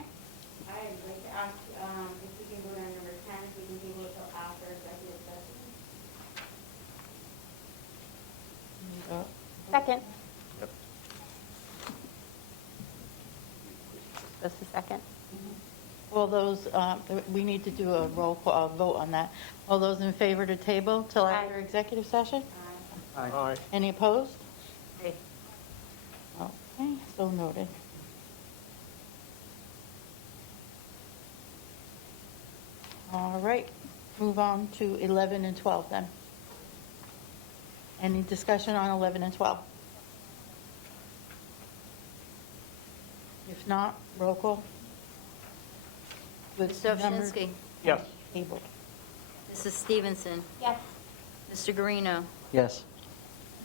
like to ask if we can go down number 10, if we can table it till after executive session. Second. Yep. Just a second. All those, we need to do a roll call, vote on that. All those in favor to table till after executive session? Aye. Any opposed? Aye. Okay, so noted. All right, move on to 11 and 12 then. Any discussion on 11 and 12? If not, roll call. With Mr. number Ovchinsky? Yes. tabled. Mrs. Stevenson? Yes. Mr. Guarino? Yes.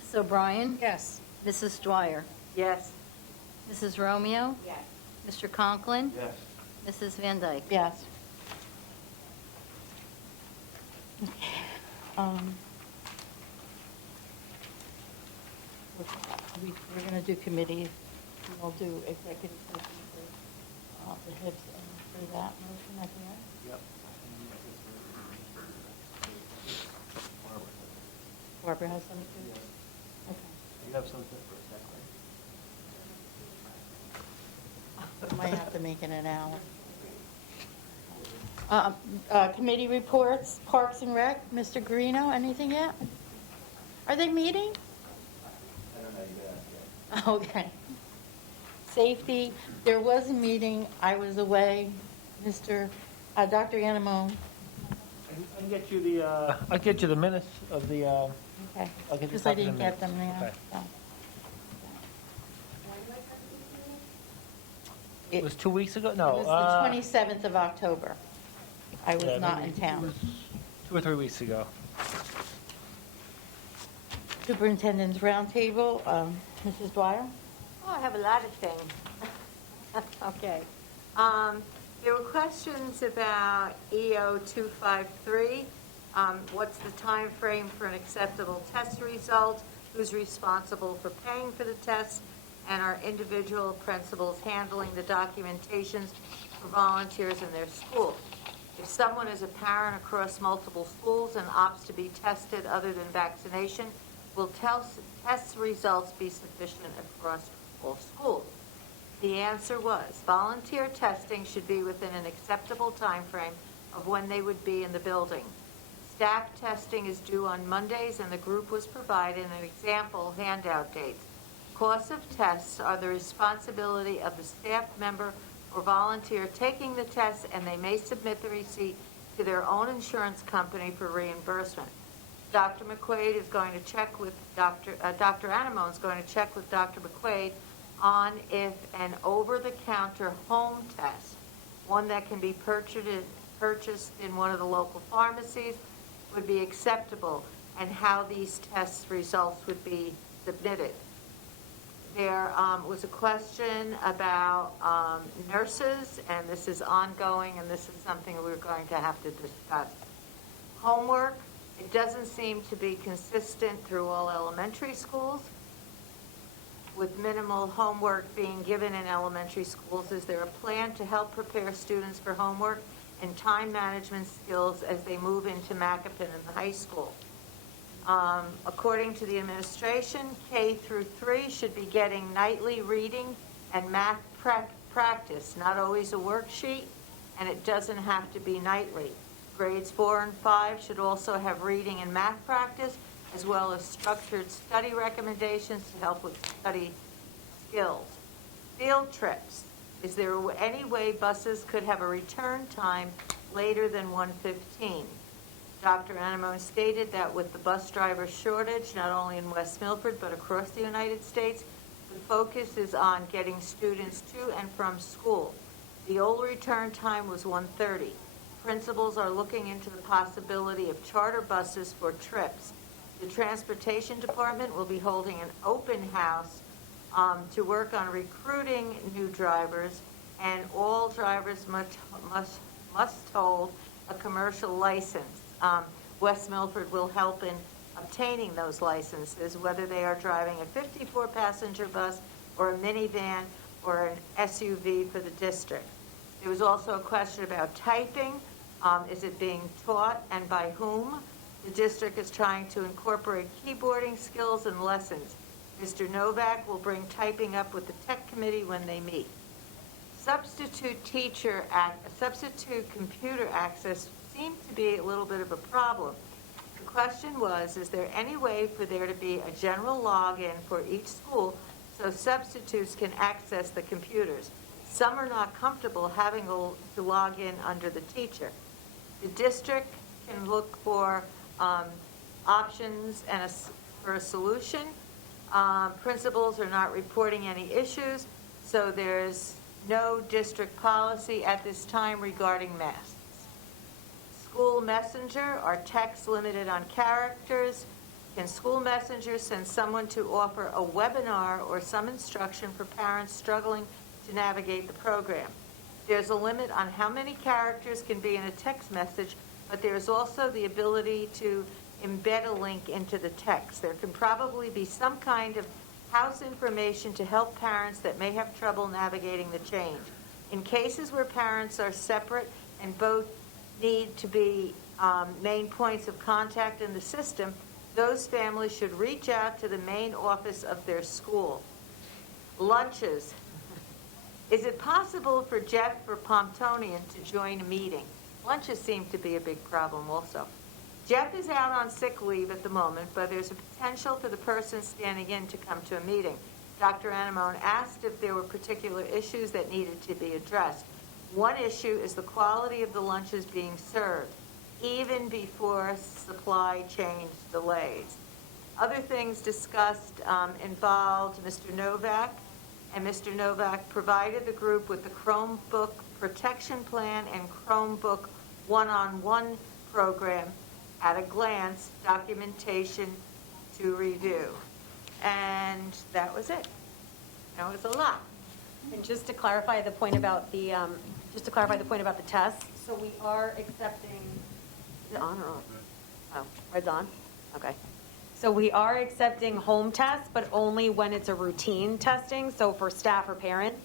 Ms. O'Brien? Yes. Mrs. Dwyer? Yes. Mrs. Romeo? Yes. Mr. Conklin? Yes. Mrs. Van Dyke? Yes. Um, We're going to do committee. We'll do executive session for the HIPs and for that motion at the end. Yep. Barbara has something to say? Okay. You have something for a second? Might have to make it an hour. Committee reports, Parks and Rec, Mr. Guarino, anything yet? Are they meeting? I don't know, you asked, Okay. Safety, there was a meeting, I was away, Dr. Anamone. I can get you the, I'll get you the minutes of the, Okay, I'll get you because I copies of didn't the get them minutes. now. Okay. so. It was 2 weeks ago? It No. was the 27th of October. I was yeah, not maybe in town. It was 2 or 3 weeks ago. Superintendent's Roundtable, Mrs. Dwyer? Oh, I have a lot of things. Okay. There were questions about EO 253. What's the time frame for an acceptable test result? Who's responsible for paying for the test? And are individual principals handling the documentations for volunteers in their school? If someone is a parent across multiple schools and opts to be tested other than vaccination, will test results be sufficient across all schools? The answer was volunteer testing should be within an acceptable time frame of when they would be in the building. Staff testing is due on Mondays, and the group was provided an example handout dates. Costs of tests are the responsibility of the staff member or volunteer taking the test, and they may submit the receipt to their own insurance company for reimbursement. Dr. McQuaid is going to check with Dr. Anamone is going to check with Dr. McQuaid on if an over-the-counter home test, one that can be purchased in one of the local pharmacies, would be acceptable, and how these test results would be submitted. There was a question about nurses, and this is ongoing, and this is something we're going to have to discuss. Homework, it doesn't seem to be consistent through all elementary schools. With minimal homework being given in elementary schools, is there a plan to help prepare students for homework and time management skills as they move into Macapin in the high school? According to the administration, K through 3 should be getting nightly reading and math practice, not always a worksheet, and it doesn't have to be nightly. Grades 4 and 5 should also have reading and math practice, as well as structured study recommendations to help with study skills. Field trips. Is there any way buses could have a return time later than 1:15? Dr. Anamone stated that with the bus driver shortage, not only in West Milford but across the United States, the focus is on getting students to and from school. The old return time was 1:30. Principals are looking into the possibility of charter buses for trips. The Transportation Department will be holding an open house to work on recruiting new drivers, and all drivers must hold a commercial license. West Milford will help in obtaining those licenses, whether they are driving a 54-passenger bus or a minivan or an SUV for the district. There was also a question about typing. Is it being taught and by whom? The district is trying to incorporate keyboarding skills and lessons. Mr. Novak will bring typing up with the tech committee when they meet. Substitute computer access seemed to be a little bit of a problem. The question was, is there any way for there to be a general login for each school so substitutes can access the computers? Some are not comfortable having to log in under the teacher. The district can look for options and for a solution. Principals are not reporting any issues, so there's no district policy at this time regarding masks. School messenger, are texts limited on characters? Can school messengers send someone to offer a webinar or some instruction for parents struggling to navigate the program? There's a limit on how many characters can be in a text message, but there's also the ability to embed a link into the text. There can probably be some kind of house information to help parents that may have trouble navigating the change. In cases where parents are separate and both need to be main points of contact in the system, those families should reach out to the main office of their school. Lunches. Is it possible for Jeff or Pomptonian to join a meeting? Lunches seem to be a big problem also. Jeff is out on sick leave at the moment, but there's a potential for the person standing in to come to a meeting. Dr. Anamone asked if there were particular issues that needed to be addressed. One issue is the quality of the lunches being served, even before supply chain delays. Other things discussed involved Mr. Novak, and Mr. Novak provided the group with the Chromebook protection plan and Chromebook one-on-one program at a glance documentation to review. And that was it. That was a lot. And just to clarify the point about the tests, so we are accepting, is it on or off? Oh, red's on? Okay. So we are accepting home tests, but only when it's a routine testing, so for staff or parent.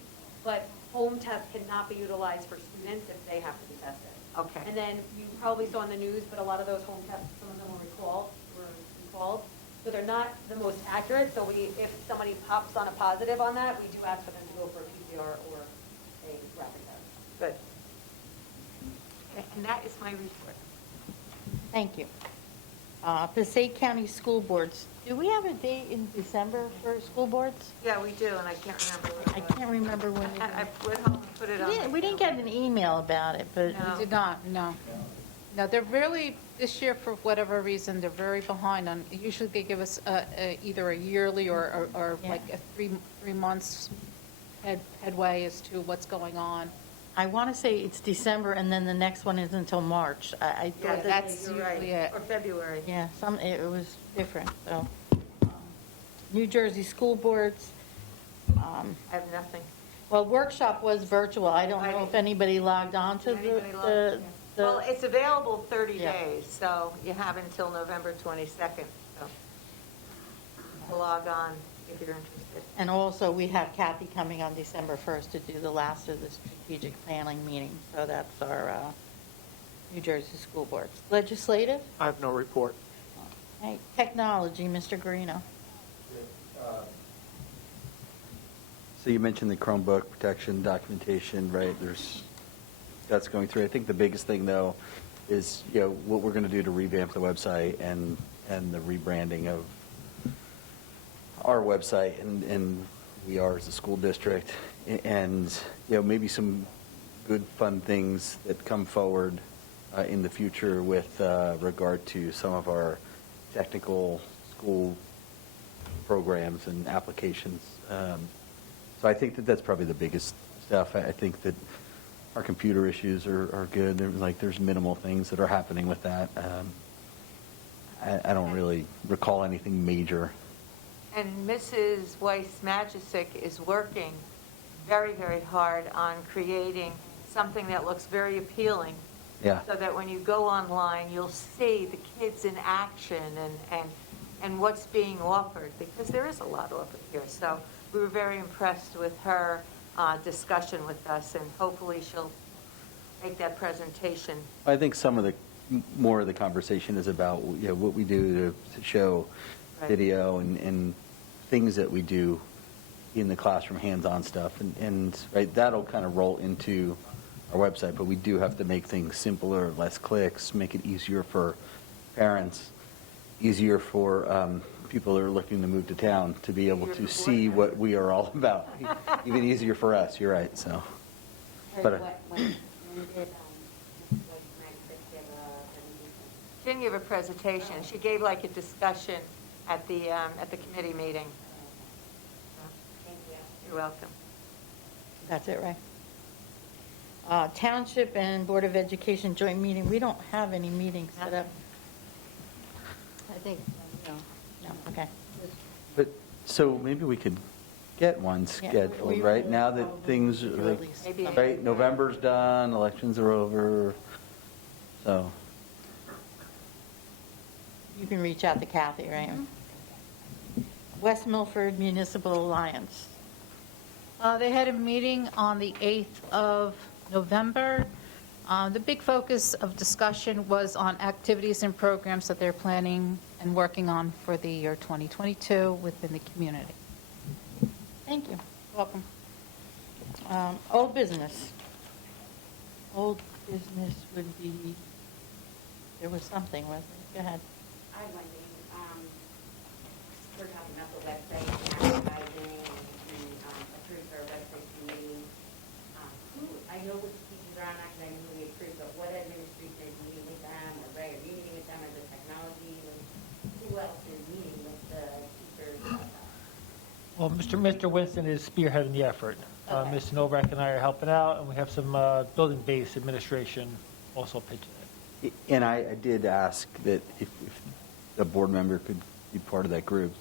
But home tests cannot be utilized for students if they have to be tested. Okay. And then you probably saw in the news, but a lot of those home tests, some of them were recalled. So they're not the most accurate, so if somebody pops on a positive on that, we do ask for them to go for a PCR or a rapid test. Good. Okay, and that is my report. Thank you. Passaic County School Boards. Do we have a date in December for school boards? Yeah, we do, and I can't remember what I it was. can't remember when. I went home and put it on. We didn't get an email about it, but No. We did not, no. Now, they're really, this year, for whatever reason, they're very behind on, usually they give us either a yearly or Yeah. like a three months headway as to what's going on. I want to say it's December, and then the next one is until March. I Yeah, thought that, that's you're right. usually it. Or February. yeah, it was different, so. New Jersey School Boards, I have nothing. well, workshop was virtual. I don't know if anybody logged on to Anybody logged the, Well, it's available 30 Yeah. days, so you have until November 22nd, so log on if you're interested. and also we have Kathy coming on December 1st to do the last of the strategic planning meeting. So that's our New Jersey School Boards. Legislative, I have no report. hey, technology, Mr. Guarino. So you mentioned the Chromebook protection documentation, right? That's going through. I think the biggest thing, though, is, what we're going to do to revamp the website and the rebranding of our website, and we are as a school district, and, maybe some good, fun things that come forward in the future with regard to some of our technical school programs and applications. So I think that's probably the biggest stuff. I think that our computer issues are good. There's minimal things that are happening with that. I don't really recall anything major. And Mrs. Weiss-Magisic is working very, very hard on creating something that looks very appealing. Yeah. So that when you go online, you'll see the kids in action and what's being offered, because there is a lot offered here. So we were very impressed with her discussion with us, and hopefully she'll make that presentation. I think some of the more of the conversation is about what we do to show Right. video and things that we do in the classroom, hands-on stuff, and right, that'll kind of roll into our website. But we do have to make things simpler, less clicks, make it easier for parents, easier for people that are looking to move to town to be able to see what we are all about. Even easier for us. You're right. So, but. When did Mrs. Weiss-Magisic give a presentation? She didn't give a presentation. She gave like a discussion at the committee meeting. Thank you. You're welcome. That's it, right? Township and Board of Education joint meeting, we don't have any meetings set up. I think, no, okay. But, so maybe we could get one Yeah, scheduled, we right? will Now that probably things, do like, at least Maybe- something. right, November's done, elections are over, so. You can reach out to Kathy, right? West Milford Municipal Alliance. They had a meeting on the 8th of November. The big focus of discussion was on activities and programs that they're planning and working on for the year 2022 within the community. Thank you. Welcome. Old business. Old business would be, there was something, wasn't it? Go ahead. I have one thing. We're talking about the website and advertising and approved our website committee. I know which teachers are on that because I knew we approved, but what administration is meeting with them, or Ray, are you meeting with them as a technology? Who else is meeting with the teachers about that? Well, Mr. Winston is spearheading the effort. Okay. Mr. Novak and I are helping out, and we have some building-based administration also pitching it. And I did ask that if a board member could be part of that group,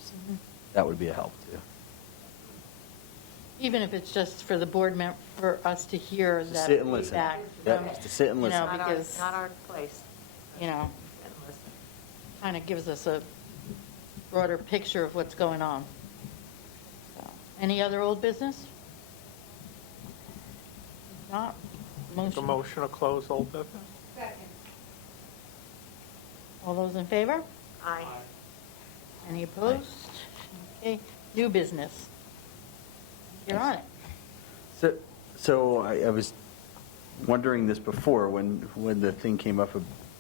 that would be a help, too. Even if it's just for the board for us to hear To that sit and listen. feedback Yep, from, just to sit and you know, listen. because, Not our place. you know, kind of gives us a broader picture of what's going on. So, any other old business? If not, Make a motion. motion to close old business? All those in favor? Aye. Any opposed? Okay, new business. You're on it. So I was wondering this before, when the thing came up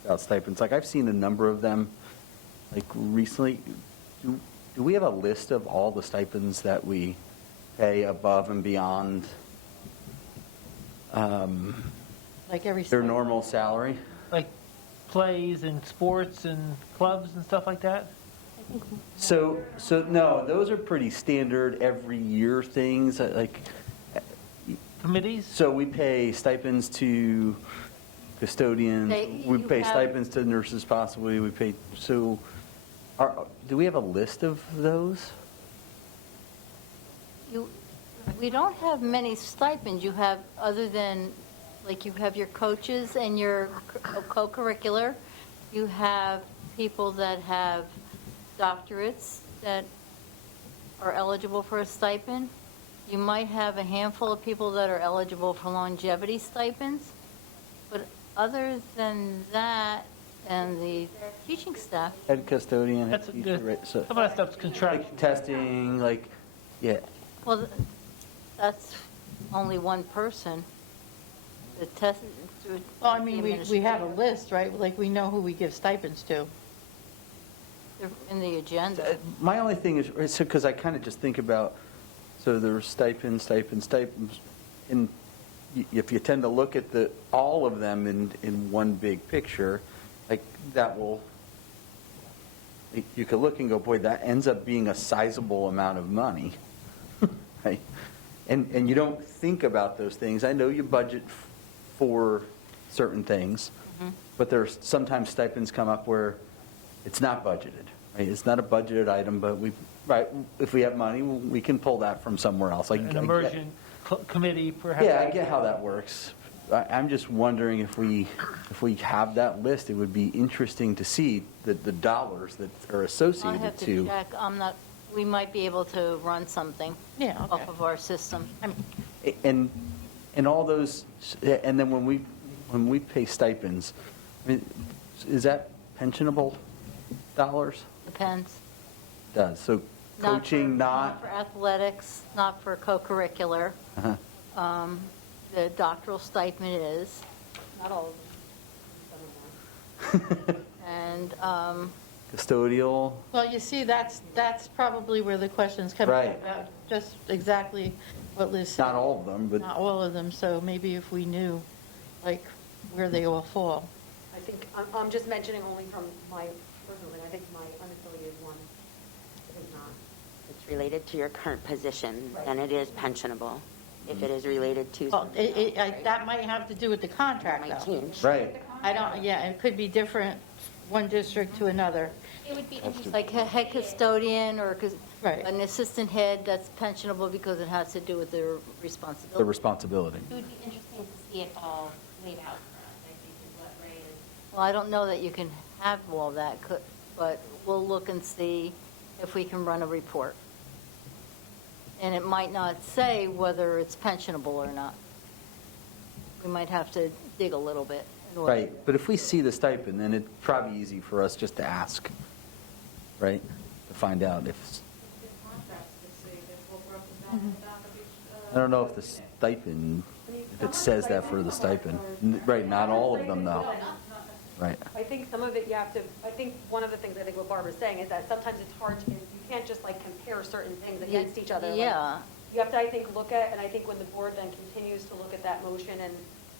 about stipends. Like, I've seen a number of them, like, recently. Do we have a list of all the stipends that we pay above and beyond Like every. their normal salary? Like, plays and sports and clubs and stuff like that? So no, those are pretty standard every year things, like, Committees? so we pay stipends to custodians, we You pay have- stipends to nurses possibly, we pay, so, do we have a list of those? We don't have many stipends. You have, other than, like, you have your coaches and your co-curricular. You have people that have doctorates that are eligible for a stipend. You might have a handful of people that are eligible for longevity stipends. But other than that, and the teaching staff, Head custodian, head That's teacher, right, so, Some of that stuff's contractual. like testing, like, yeah, well, that's only one person. The test. Well, I mean, we have a list, right? Like, we know who we give stipends to. They're in the agenda. my only thing is, so, because I kind of just think about, so there's stipends, and if you tend to look at all of them in one big picture, like, that will, you could look and go, boy, that ends up being a sizable amount of money, right? And you don't think about those things. I know you budget for certain things, but there's sometimes stipends come up where it's not budgeted, right? It's not a budgeted item, but if we have money, we can pull that from somewhere else. Like, An immersion committee, perhaps? yeah, I get how that works. I'm just wondering if we have that list, it would be interesting to see the dollars that are I'll associated have to to. check. We might be able to run something Yeah, okay. off of our system. And all those, and then when we pay stipends, I mean, is that pensionable dollars? Depends. It does, so coaching, Not for athletics, not for co-curricular. Uh-huh. The doctoral stipend is, Not all of them. and Custodial, Well, you see, that's probably where the questions come Right. about, just exactly what Liz said. not all of them, but. Not all of them, so maybe if we knew, like, where they all fall. I think, I'm just mentioning only from my personal thing, I think my unaffiliated one is not. It's related to your current position, Right. then it is pensionable. If it is related to Well, something else, that might have to do with the contract, might though. change. Right. I don't, yeah, it could be different, one district to another. It would be interesting. like a head custodian or Right. an assistant head, that's pensionable because it has to do with their The responsibility. responsibility. It would be interesting to see it all laid out for us, I think, is what Ray is. Well, I don't know that you can have all that, but we'll look and see if we can run a report. And it might not say whether it's pensionable or not. We might have to dig a little bit. in order- Right, but if we see the stipend, then it's probably easy for us just to ask, right? To find out if, I don't know if the stipend, if it says that for the stipend. Right, not all of them though. Right. I think some of it you have to, I think one of the things I think what Barbara's saying is that sometimes it's hard to, you can't just like compare certain things against each other. Like, Yeah. You have to, I think, look at, and I think when the board then continues to look at that motion and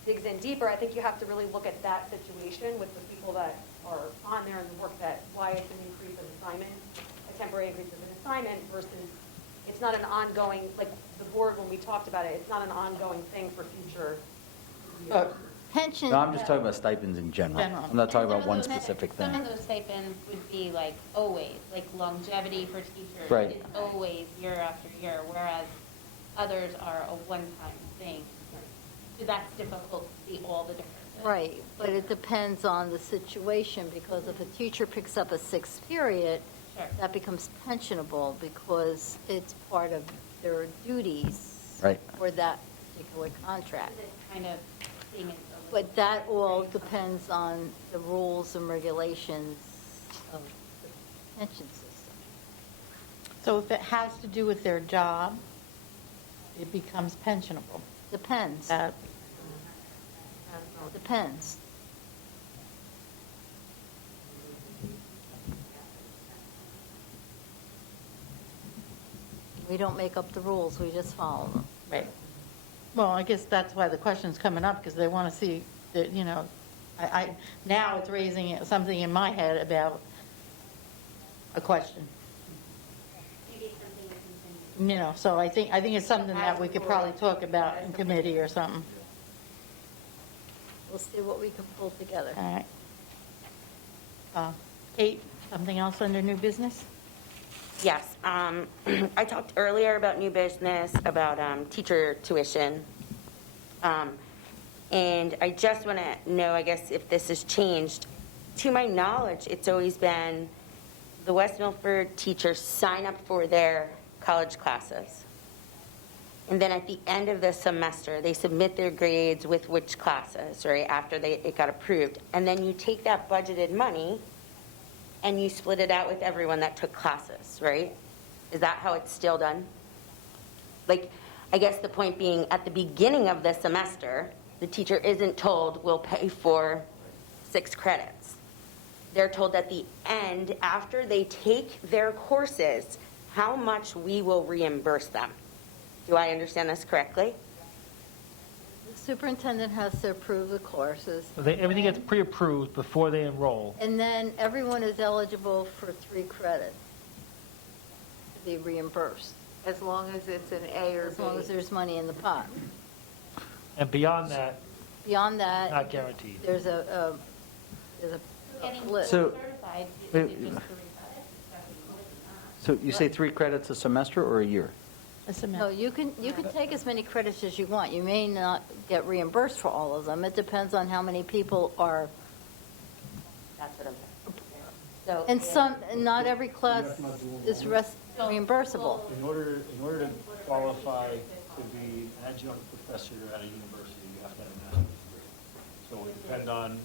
digs in deeper, I think you have to really look at that situation with the people that are on there and the work that, why it's an increase of assignment, a temporary increase of an assignment versus it's not an ongoing, like the board, when we talked about it, it's not an ongoing thing for future. Pension. No, I'm just talking about stipends in general. I'm not talking about one specific Some thing. of those stipends would be like always, like longevity for teachers. Right. Is always year after year, whereas others are a one-time thing. So that's difficult to see all the differences. Right, but it depends on the situation, because if a teacher picks up a sixth period, Sure. that becomes pensionable because it's part of their duties Right. for that particular contract. Is it kind of seeing it a little But that all depends on the rules and regulations of the pension system. So if it has to do with their job, it becomes pensionable. Depends, depends. We don't make up the rules, we just follow them. Right. Well, I guess that's why the question's coming up, because they want to see, that, Now it's raising something in my head about a question. Maybe it's something we can. You know, so I think it's something that we could probably talk about in committee or something. We'll see what we can pull together. All right. Kate, something else under new business? Yes, I talked earlier about new business, about teacher tuition. And I just want to know, I guess, if this has changed. To my knowledge, it's always been the West Milford teachers sign up for their college classes. And then at the end of the semester, they submit their grades with which classes, right, after it got approved. And then you take that budgeted money and you split it out with everyone that took classes, right? Is that how it's still done? Like, I guess the point being, at the beginning of the semester, the teacher isn't told, we'll pay for 6 credits. They're told at the end, after they take their courses, how much we will reimburse them. Do I understand this correctly? The superintendent has to approve the courses. So everything gets pre-approved before they enroll. And then everyone is eligible for 3 credits to be reimbursed, As long as it's an A or as long as B. there's money in the pot. And beyond that, Beyond that, not guaranteed. there's a list. So, Certified, wait, is it just 3 credits? so you say 3 credits a semester or a year? No, you can take as many credits as you want. You may not get reimbursed for all of them. It depends on how many people are, That's what I'm saying. So, and not every class is reimbursable. In order to qualify to be an adjunct professor at a university, you have to have a master's degree. So it depends on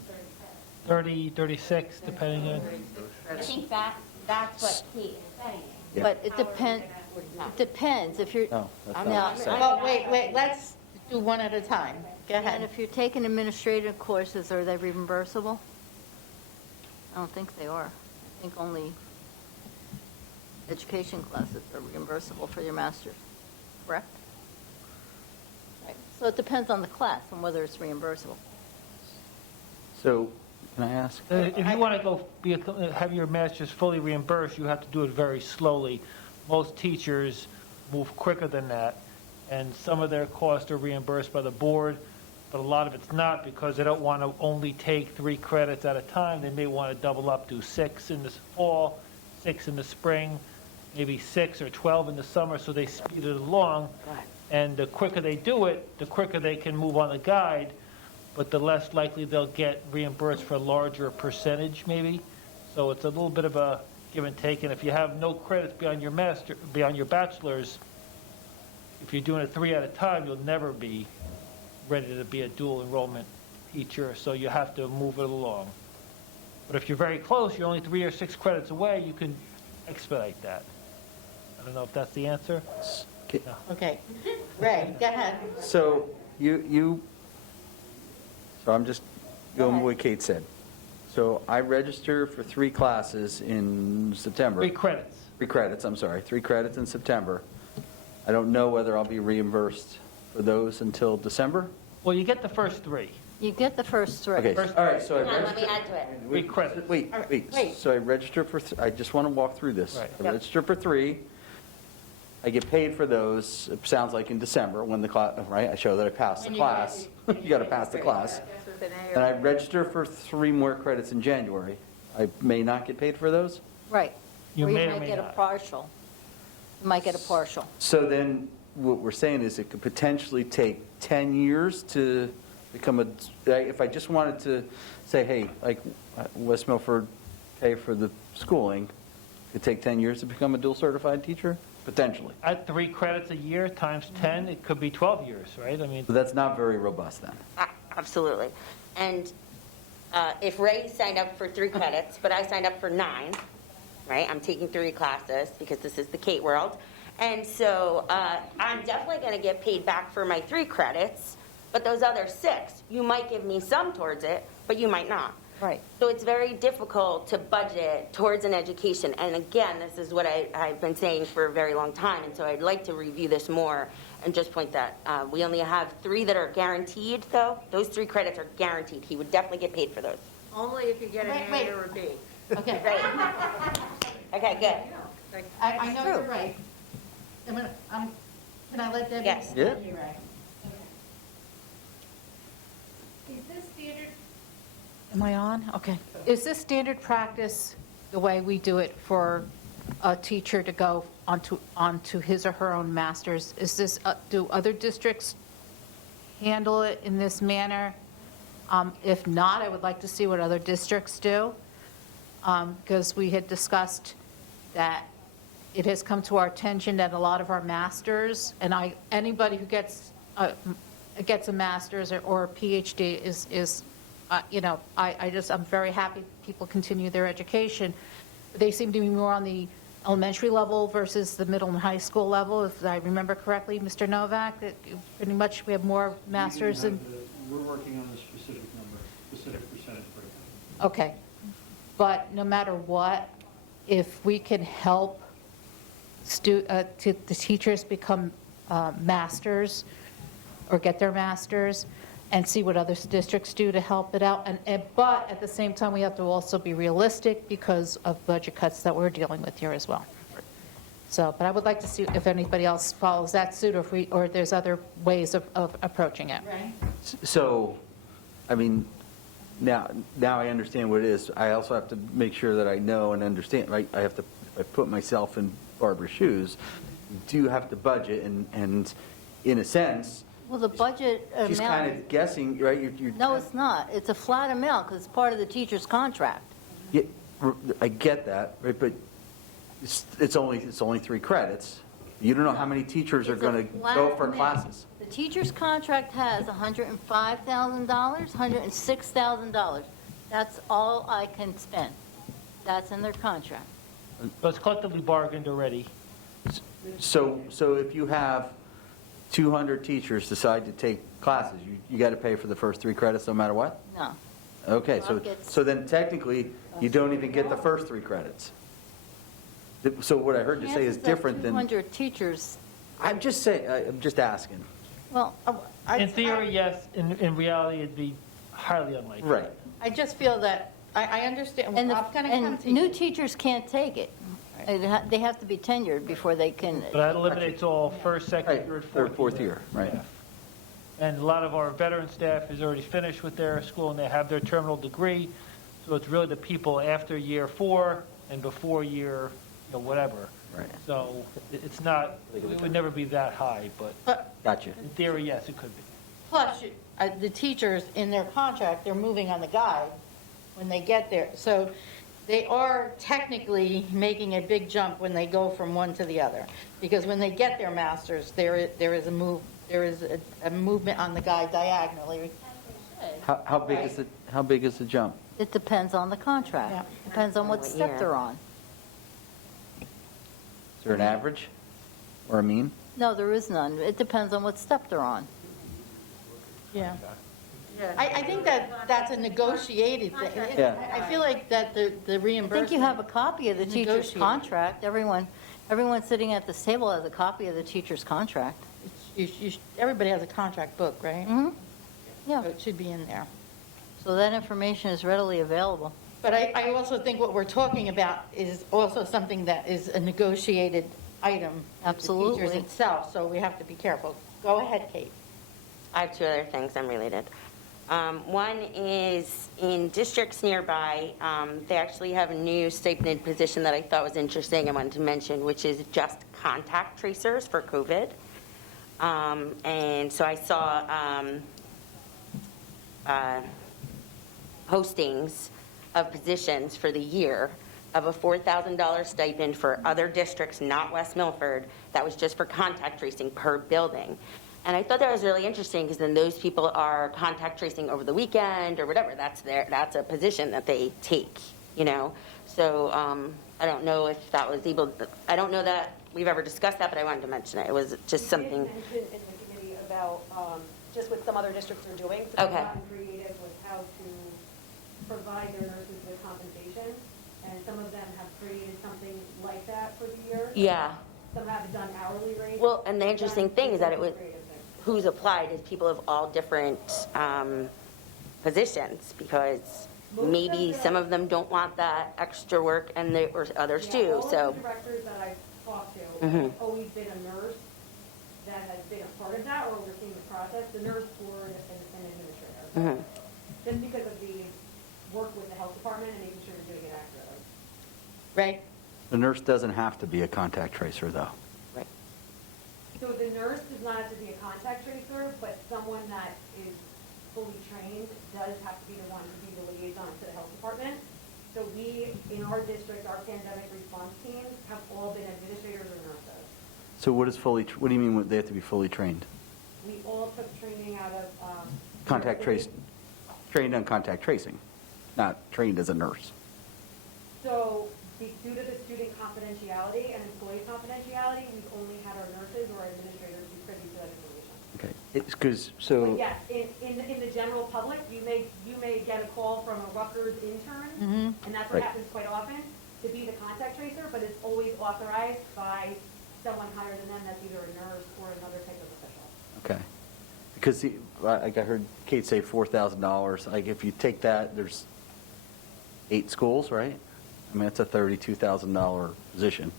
30, 36, depending on, I think that's what Kate is saying. Yeah. But it depends if you're, No, that's not now, what I'm saying. Well, wait, let's do one at a time. Go and ahead. if you're taking administrative courses, are they reimbursable? I don't think they are. I think only education classes are reimbursable for your master's, correct? Right. So it depends on the class and whether it's reimbursable. So, can I ask? if you want to have your master's fully reimbursed, you have to do it very slowly. Most teachers move quicker than that, and some of their costs are reimbursed by the board, but a lot of it's not because they don't want to only take 3 credits at a time. They may want to double up, do 6 in the fall, 6 in the spring, maybe 6 or 12 in the summer, so they speed it along. And the quicker they do it, the quicker they can move on the guide, but the less likely they'll get reimbursed for a larger percentage, maybe. So it's a little bit of a give and take. And if you have no credits beyond your bachelor's, if you're doing it 3 at a time, you'll never be ready to be a dual enrollment teacher. So you have to move it along. But if you're very close, you're only 3 or 6 credits away, you can expedite that. I don't know if that's the answer. Okay. Ray, go ahead. So, so I'm just going with what Kate said. So I register for 3 classes in September. 3 credits. 3 credits, I'm sorry, 3 credits in September. I don't know whether I'll be reimbursed for those until December? Well, you get the first 3. You get the first 3. Okay, all right, so I Hang on, let me register. add to it. 3 credits. Wait, so I register for, I just want to walk through this. Right. I register for 3. I get paid for those, it sounds like in December, when the class, right? I show that I passed the class. You got to pass the class. And I register for 3 more credits in January. I may not get paid for those? Right. You Or may or might may get a not. partial. You might get a partial. So then, what we're saying is it could potentially take 10 years to become if I just wanted to say, hey, like West Milford pay for the schooling, it could take 10 years to become a dual certified teacher? Potentially. At 3 credits a year times 10, it could be 12 years, right? I mean, So that's not very robust then. Absolutely. And if Ray signed up for 3 credits, but I signed up for 9, right? I'm taking 3 classes because this is the Kate world. And so I'm definitely going to get paid back for my 3 credits, but those other 6, you might give me some towards it, but you might not. Right. So it's very difficult to budget towards an education. And again, this is what I've been saying for a very long time, and so I'd like to review this more and just point that we only have 3 that are guaranteed, though. Those 3 credits are guaranteed. He would definitely get paid for those. Only if you get an Wait. A or a B. Okay. Right. Okay, good. I know you're right. Can I let Debbie? Yes. Yeah. You're right. Is this standard? Am I on? Okay. Is this standard practice the way we do it for a teacher to go onto his or her own master's? Is this, do other districts handle it in this manner? If not, I would like to see what other districts do, because we had discussed that it has come to our attention that a lot of our masters, and anybody who gets a master's or a PhD is I'm very happy people continue their education. They seem to be more on the elementary level versus the middle and high school level, if I remember correctly, Mr. Novak, that pretty much we have more masters in. We're working on a specific number, specific percentage breakdown. Okay, but no matter what, if we can help the teachers become masters or get their masters and see what other districts do to help it out, but at the same time, we have to also be realistic because of budget cuts that we're dealing with here as well. So, but I would like to see if anybody else follows that suit, or there's other ways of approaching it. Right. So, I mean, now I understand what it is. I also have to make sure that I know and understand, right? I put myself in Barbara's shoes. Do you have to budget, and in a sense, Well, the budget amount. she's kind of guessing, right? You're No, it's not. It's a flat amount because it's part of the teacher's contract. Yeah, I get that, right? But it's only 3 credits. You don't know how many teachers are It's a going to flat go for amount. classes. The teacher's contract has $105,000, $106,000. That's all I can spend. That's in their contract. But it's collectively bargained already. So if you have 200 teachers decide to take classes, you got to pay for the first 3 credits no matter what? No. Okay, I'll get- so then technically, you don't even get the first 3 credits. So what I heard you say is Chances of different than, 200 teachers, I'm just saying, I'm just asking. well, In theory, yes. In reality, it'd be highly unlikely. Right. I just feel that, I understand. and I'm gonna come to new you. teachers can't take it. They have to be tenured before they can. But that eliminates all first, second, Right, third, third, fourth year, right. staff. And a lot of our veteran staff is already finished with their school, and they have their terminal degree. So it's really the people after year 4 and before year, whatever. Right. So it's not, it would never be that high, but Gotcha. in theory, yes, it could be. Plus, the teachers, in their contract, they're moving on the guide when they get there. So they are technically making a big jump when they go from one to the other. Because when they get their masters, there is a movement on the guide diagonally. How big is the jump? It depends on the contract. Yeah. Depends on what What step year? they're on. Is there an average or a mean? No, there is none. It depends on what step they're on. Yeah. I think that's a negotiated thing. Yeah. I feel like that the I reimbursement. think you have a copy of the teacher's Negotiated. contract. Everyone sitting at this table has a copy of the teacher's contract. Everybody has a contract book, right? Mm-hmm. Yeah, So it should be in there. so that information is readily available. But I also think what we're talking about is also something that is a negotiated item. with the Absolutely. teachers itself, so we have to be careful. Go ahead, Kate. I have 2 other things unrelated. One is in districts nearby, they actually have a new stipended position that I thought was interesting I wanted to mention, which is just contact tracers for COVID. And so I saw postings of positions for the year of a $4,000 stipend for other districts, not West Milford, that was just for contact tracing per building. And I thought that was really interesting because then those people are contact tracing over the weekend or whatever. That's a position that they take, So I don't know if that was I don't know that we've ever discussed that, but I wanted to mention it. It was just something. We did mention in the committee about just what some other districts are doing. So Okay. we've gotten creative with how to provide their nurses with compensation, and some of them have created something like that for the year. Yeah. Some have done hourly rates. Well, and the Some interesting done thing is that it was, creative things. who's applied is people of all different positions, because maybe some of them don't want that extra work, and they, or others Yeah, do, all so. of the directors that I've talked to Mhm. have always been a nurse that has been a part of that or overseeing the process, the nurse or an administrator. Mhm. Just because of the work with the health department and making sure you're doing it accurately. Right? The nurse doesn't have to be a contact tracer, though. Right. So the nurse does not have to be a contact tracer, but someone that is fully trained does have to be the one to be the liaison to the health department. So we, in our district, our pandemic response teams have all been administrators or nurses. So what do you mean they have to be fully trained? We all took training out of. Trained on contact tracing, not trained as a nurse. So due to the student confidentiality and employee confidentiality, we've only had our nurses or our administrators be privy to that information. Okay, it's because, But so, yes, in the general public, you may get a call from a Rutgers intern, Mm-hmm. and that's what Right. happens quite often, to be the contact tracer, but it's always authorized by someone higher than them that's either a nurse or another type of official. okay. Because, like I heard Kate say $4,000, like if you take that, there's 8 schools, right? I mean, that's a $32,000 position,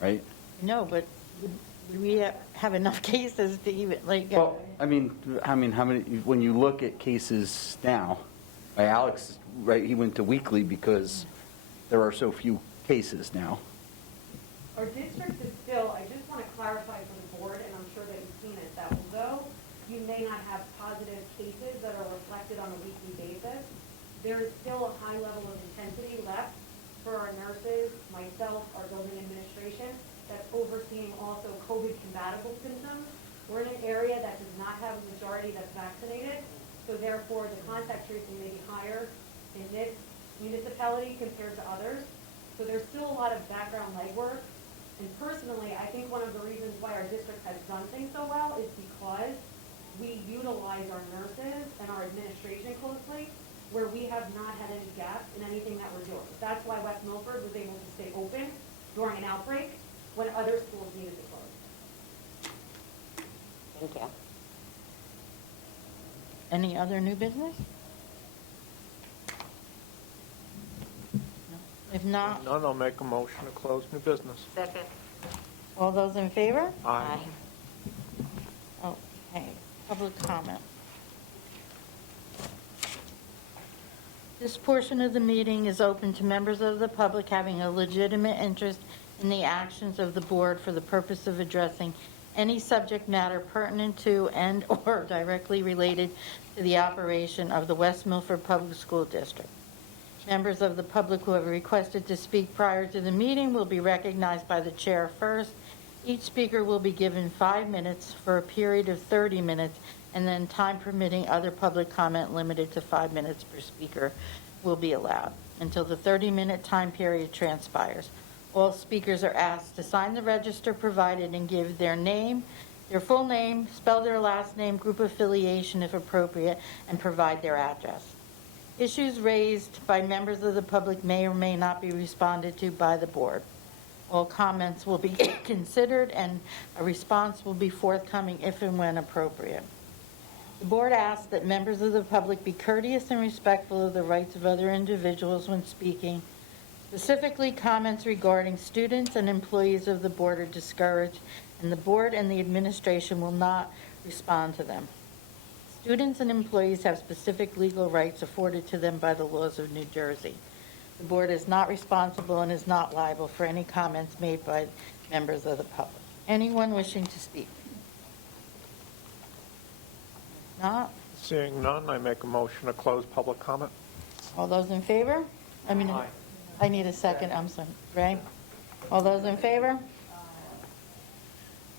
right? No, but would we have enough cases to even, like, Well, I mean, how many, when you look at cases now, right, Alex, right, he went to weekly because there are so few cases now. Our district is still, I just want to clarify for the board, and I'm sure that you've seen it, that although you may not have positive cases that are reflected on a weekly basis, there is still a high level of intensity left for our nurses, myself, our building administration, that's overseeing also COVID-compatible symptoms. We're in an area that does not have a majority that's vaccinated, so therefore the contact tracing may be higher in this municipality compared to others. So there's still a lot of background legwork. And personally, I think one of the reasons why our district has done things so well is because we utilize our nurses and our administration closely, where we have not had any gaps in anything that we're doing. That's why West Milford was able to stay open during an outbreak when other schools needed to close. Thank you. any other new business? No. If not, None, I'll make a motion to close new business. Second. all those in favor? Aye. Okay, public comment. This portion of the meeting is open to members of the public having a legitimate interest in the actions of the board for the purpose of addressing any subject matter pertinent to and/or directly related to the operation of the West Milford Public School District. Members of the public who have requested to speak prior to the meeting will be recognized by the chair first. Each speaker will be given 5 minutes for a period of 30 minutes, and then time permitting, other public comment limited to 5 minutes per speaker will be allowed until the 30-minute time period transpires. All speakers are asked to sign the register provided and give their name, their full name, spell their last name, group affiliation if appropriate, and provide their address. Issues raised by members of the public may or may not be responded to by the board. All comments will be considered, and a response will be forthcoming if and when appropriate. The board asks that members of the public be courteous and respectful of the rights of other individuals when speaking. Specifically, comments regarding students and employees of the board are discouraged, and the board and the administration will not respond to them. Students and employees have specific legal rights afforded to them by the laws of New Jersey. The board is not responsible and is not liable for any comments made by members of the public. Anyone wishing to speak? If not, Seeing none, I make a motion to close public comment. all those in favor? Aye. I need a second, I'm sorry. Ray? All those in favor?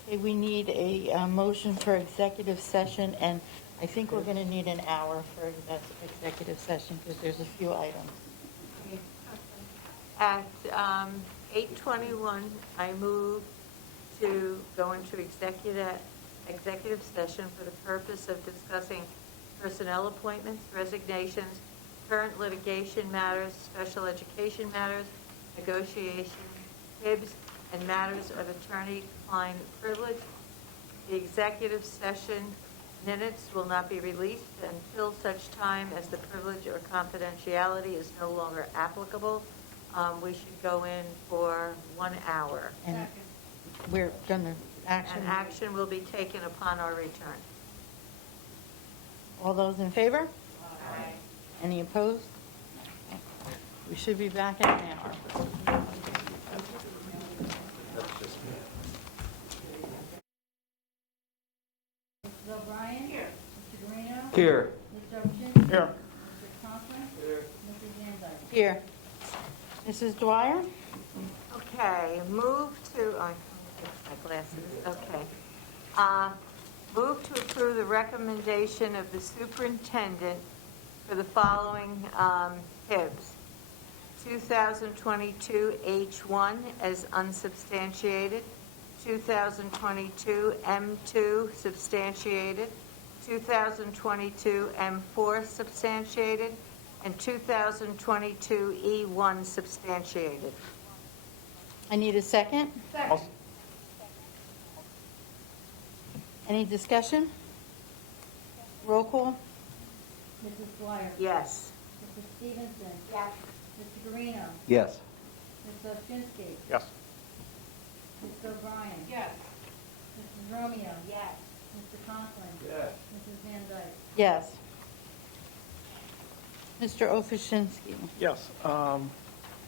Okay, we need a motion for executive session, and I think we're going to need an hour for that executive session because there's a few items. At 8:21, I move to go into executive session for the purpose of discussing personnel appointments, resignations, current litigation matters, special education matters, negotiation, HIBs, and matters of attorney-client privilege. The executive session minutes will not be released until such time as the privilege or confidentiality is no longer applicable. We should go in for 1 hour. And we're going to action. And action will be taken upon our return. All those in favor? Aye. Any opposed? We should be back in an hour. Mrs. O'Brien? Here. Mr. Guarino? Here. Mr. Ovchinsky? Here. Mr. Conklin? Here. Mrs. Van Dyke? Here. Mrs. Dwyer? Okay, move to, oh, I get my glasses, okay. Move to approve the recommendation of the superintendent for the following HIBs. 2022 H1 as unsubstantiated, 2022 M2 substantiated, 2022 M4 substantiated, and 2022 E1 substantiated. I need a second. Any discussion? Roll call? Mrs. Dwyer? Yes. Mrs. Stevenson? Yes. Mr. Guarino? Yes. Mrs. Ovchinsky? Yes. Mrs. O'Brien? Yes. Mrs. Romeo? Yes. Mr. Conklin? Yes. Mrs. Van Dyke? Yes. Mr. Ofushinsky, Yes. I'd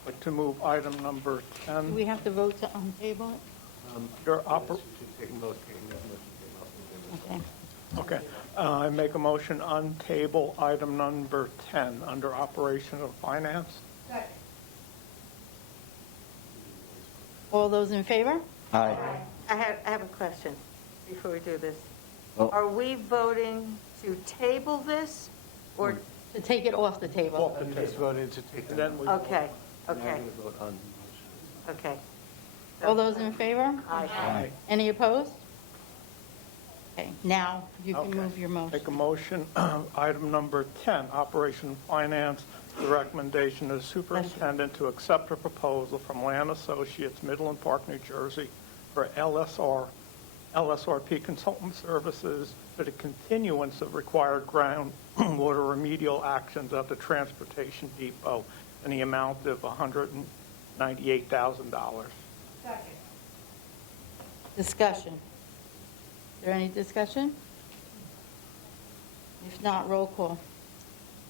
like to move item number do 10. we have to vote to untable it? Under oper- Okay. Okay. I make a motion on table item number 10 under operation of finance. All those in favor? Aye. I have a question before we do this. Oh. Are we voting to table this, or, To take it off the table. We just voted to take And them. then we okay, Now we're okay, going to vote on the motion. okay. All those in favor? Aye. Any opposed? Okay, now you can Okay. move your motion. Make a motion, item number 10, Operation Finance, the recommendation of the superintendent to accept a proposal from Land Associates, Midland Park, New Jersey, for LSRP consultant services for the continuance of required groundwater remedial actions at the transportation depot in the amount of $198,000. Discussion. Is there any discussion? If not, roll call.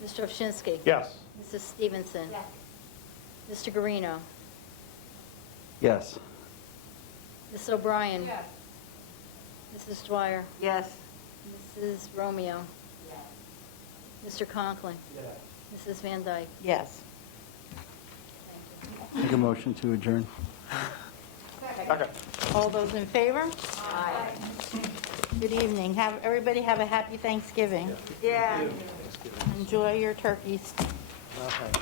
Mr. Ovchinsky? Yes. Mrs. Stevenson? Yes. Mr. Guarino? Yes. Mrs. O'Brien? Yes. Mrs. Dwyer? Yes. Mrs. Romeo? Yes. Mr. Conklin? Yes. Mrs. Van Dyke? Yes. Make a motion to adjourn. Okay. All those in favor? Aye. Good evening. Everybody have a happy Thanksgiving. Yeah. Enjoy your turkeys. Okay.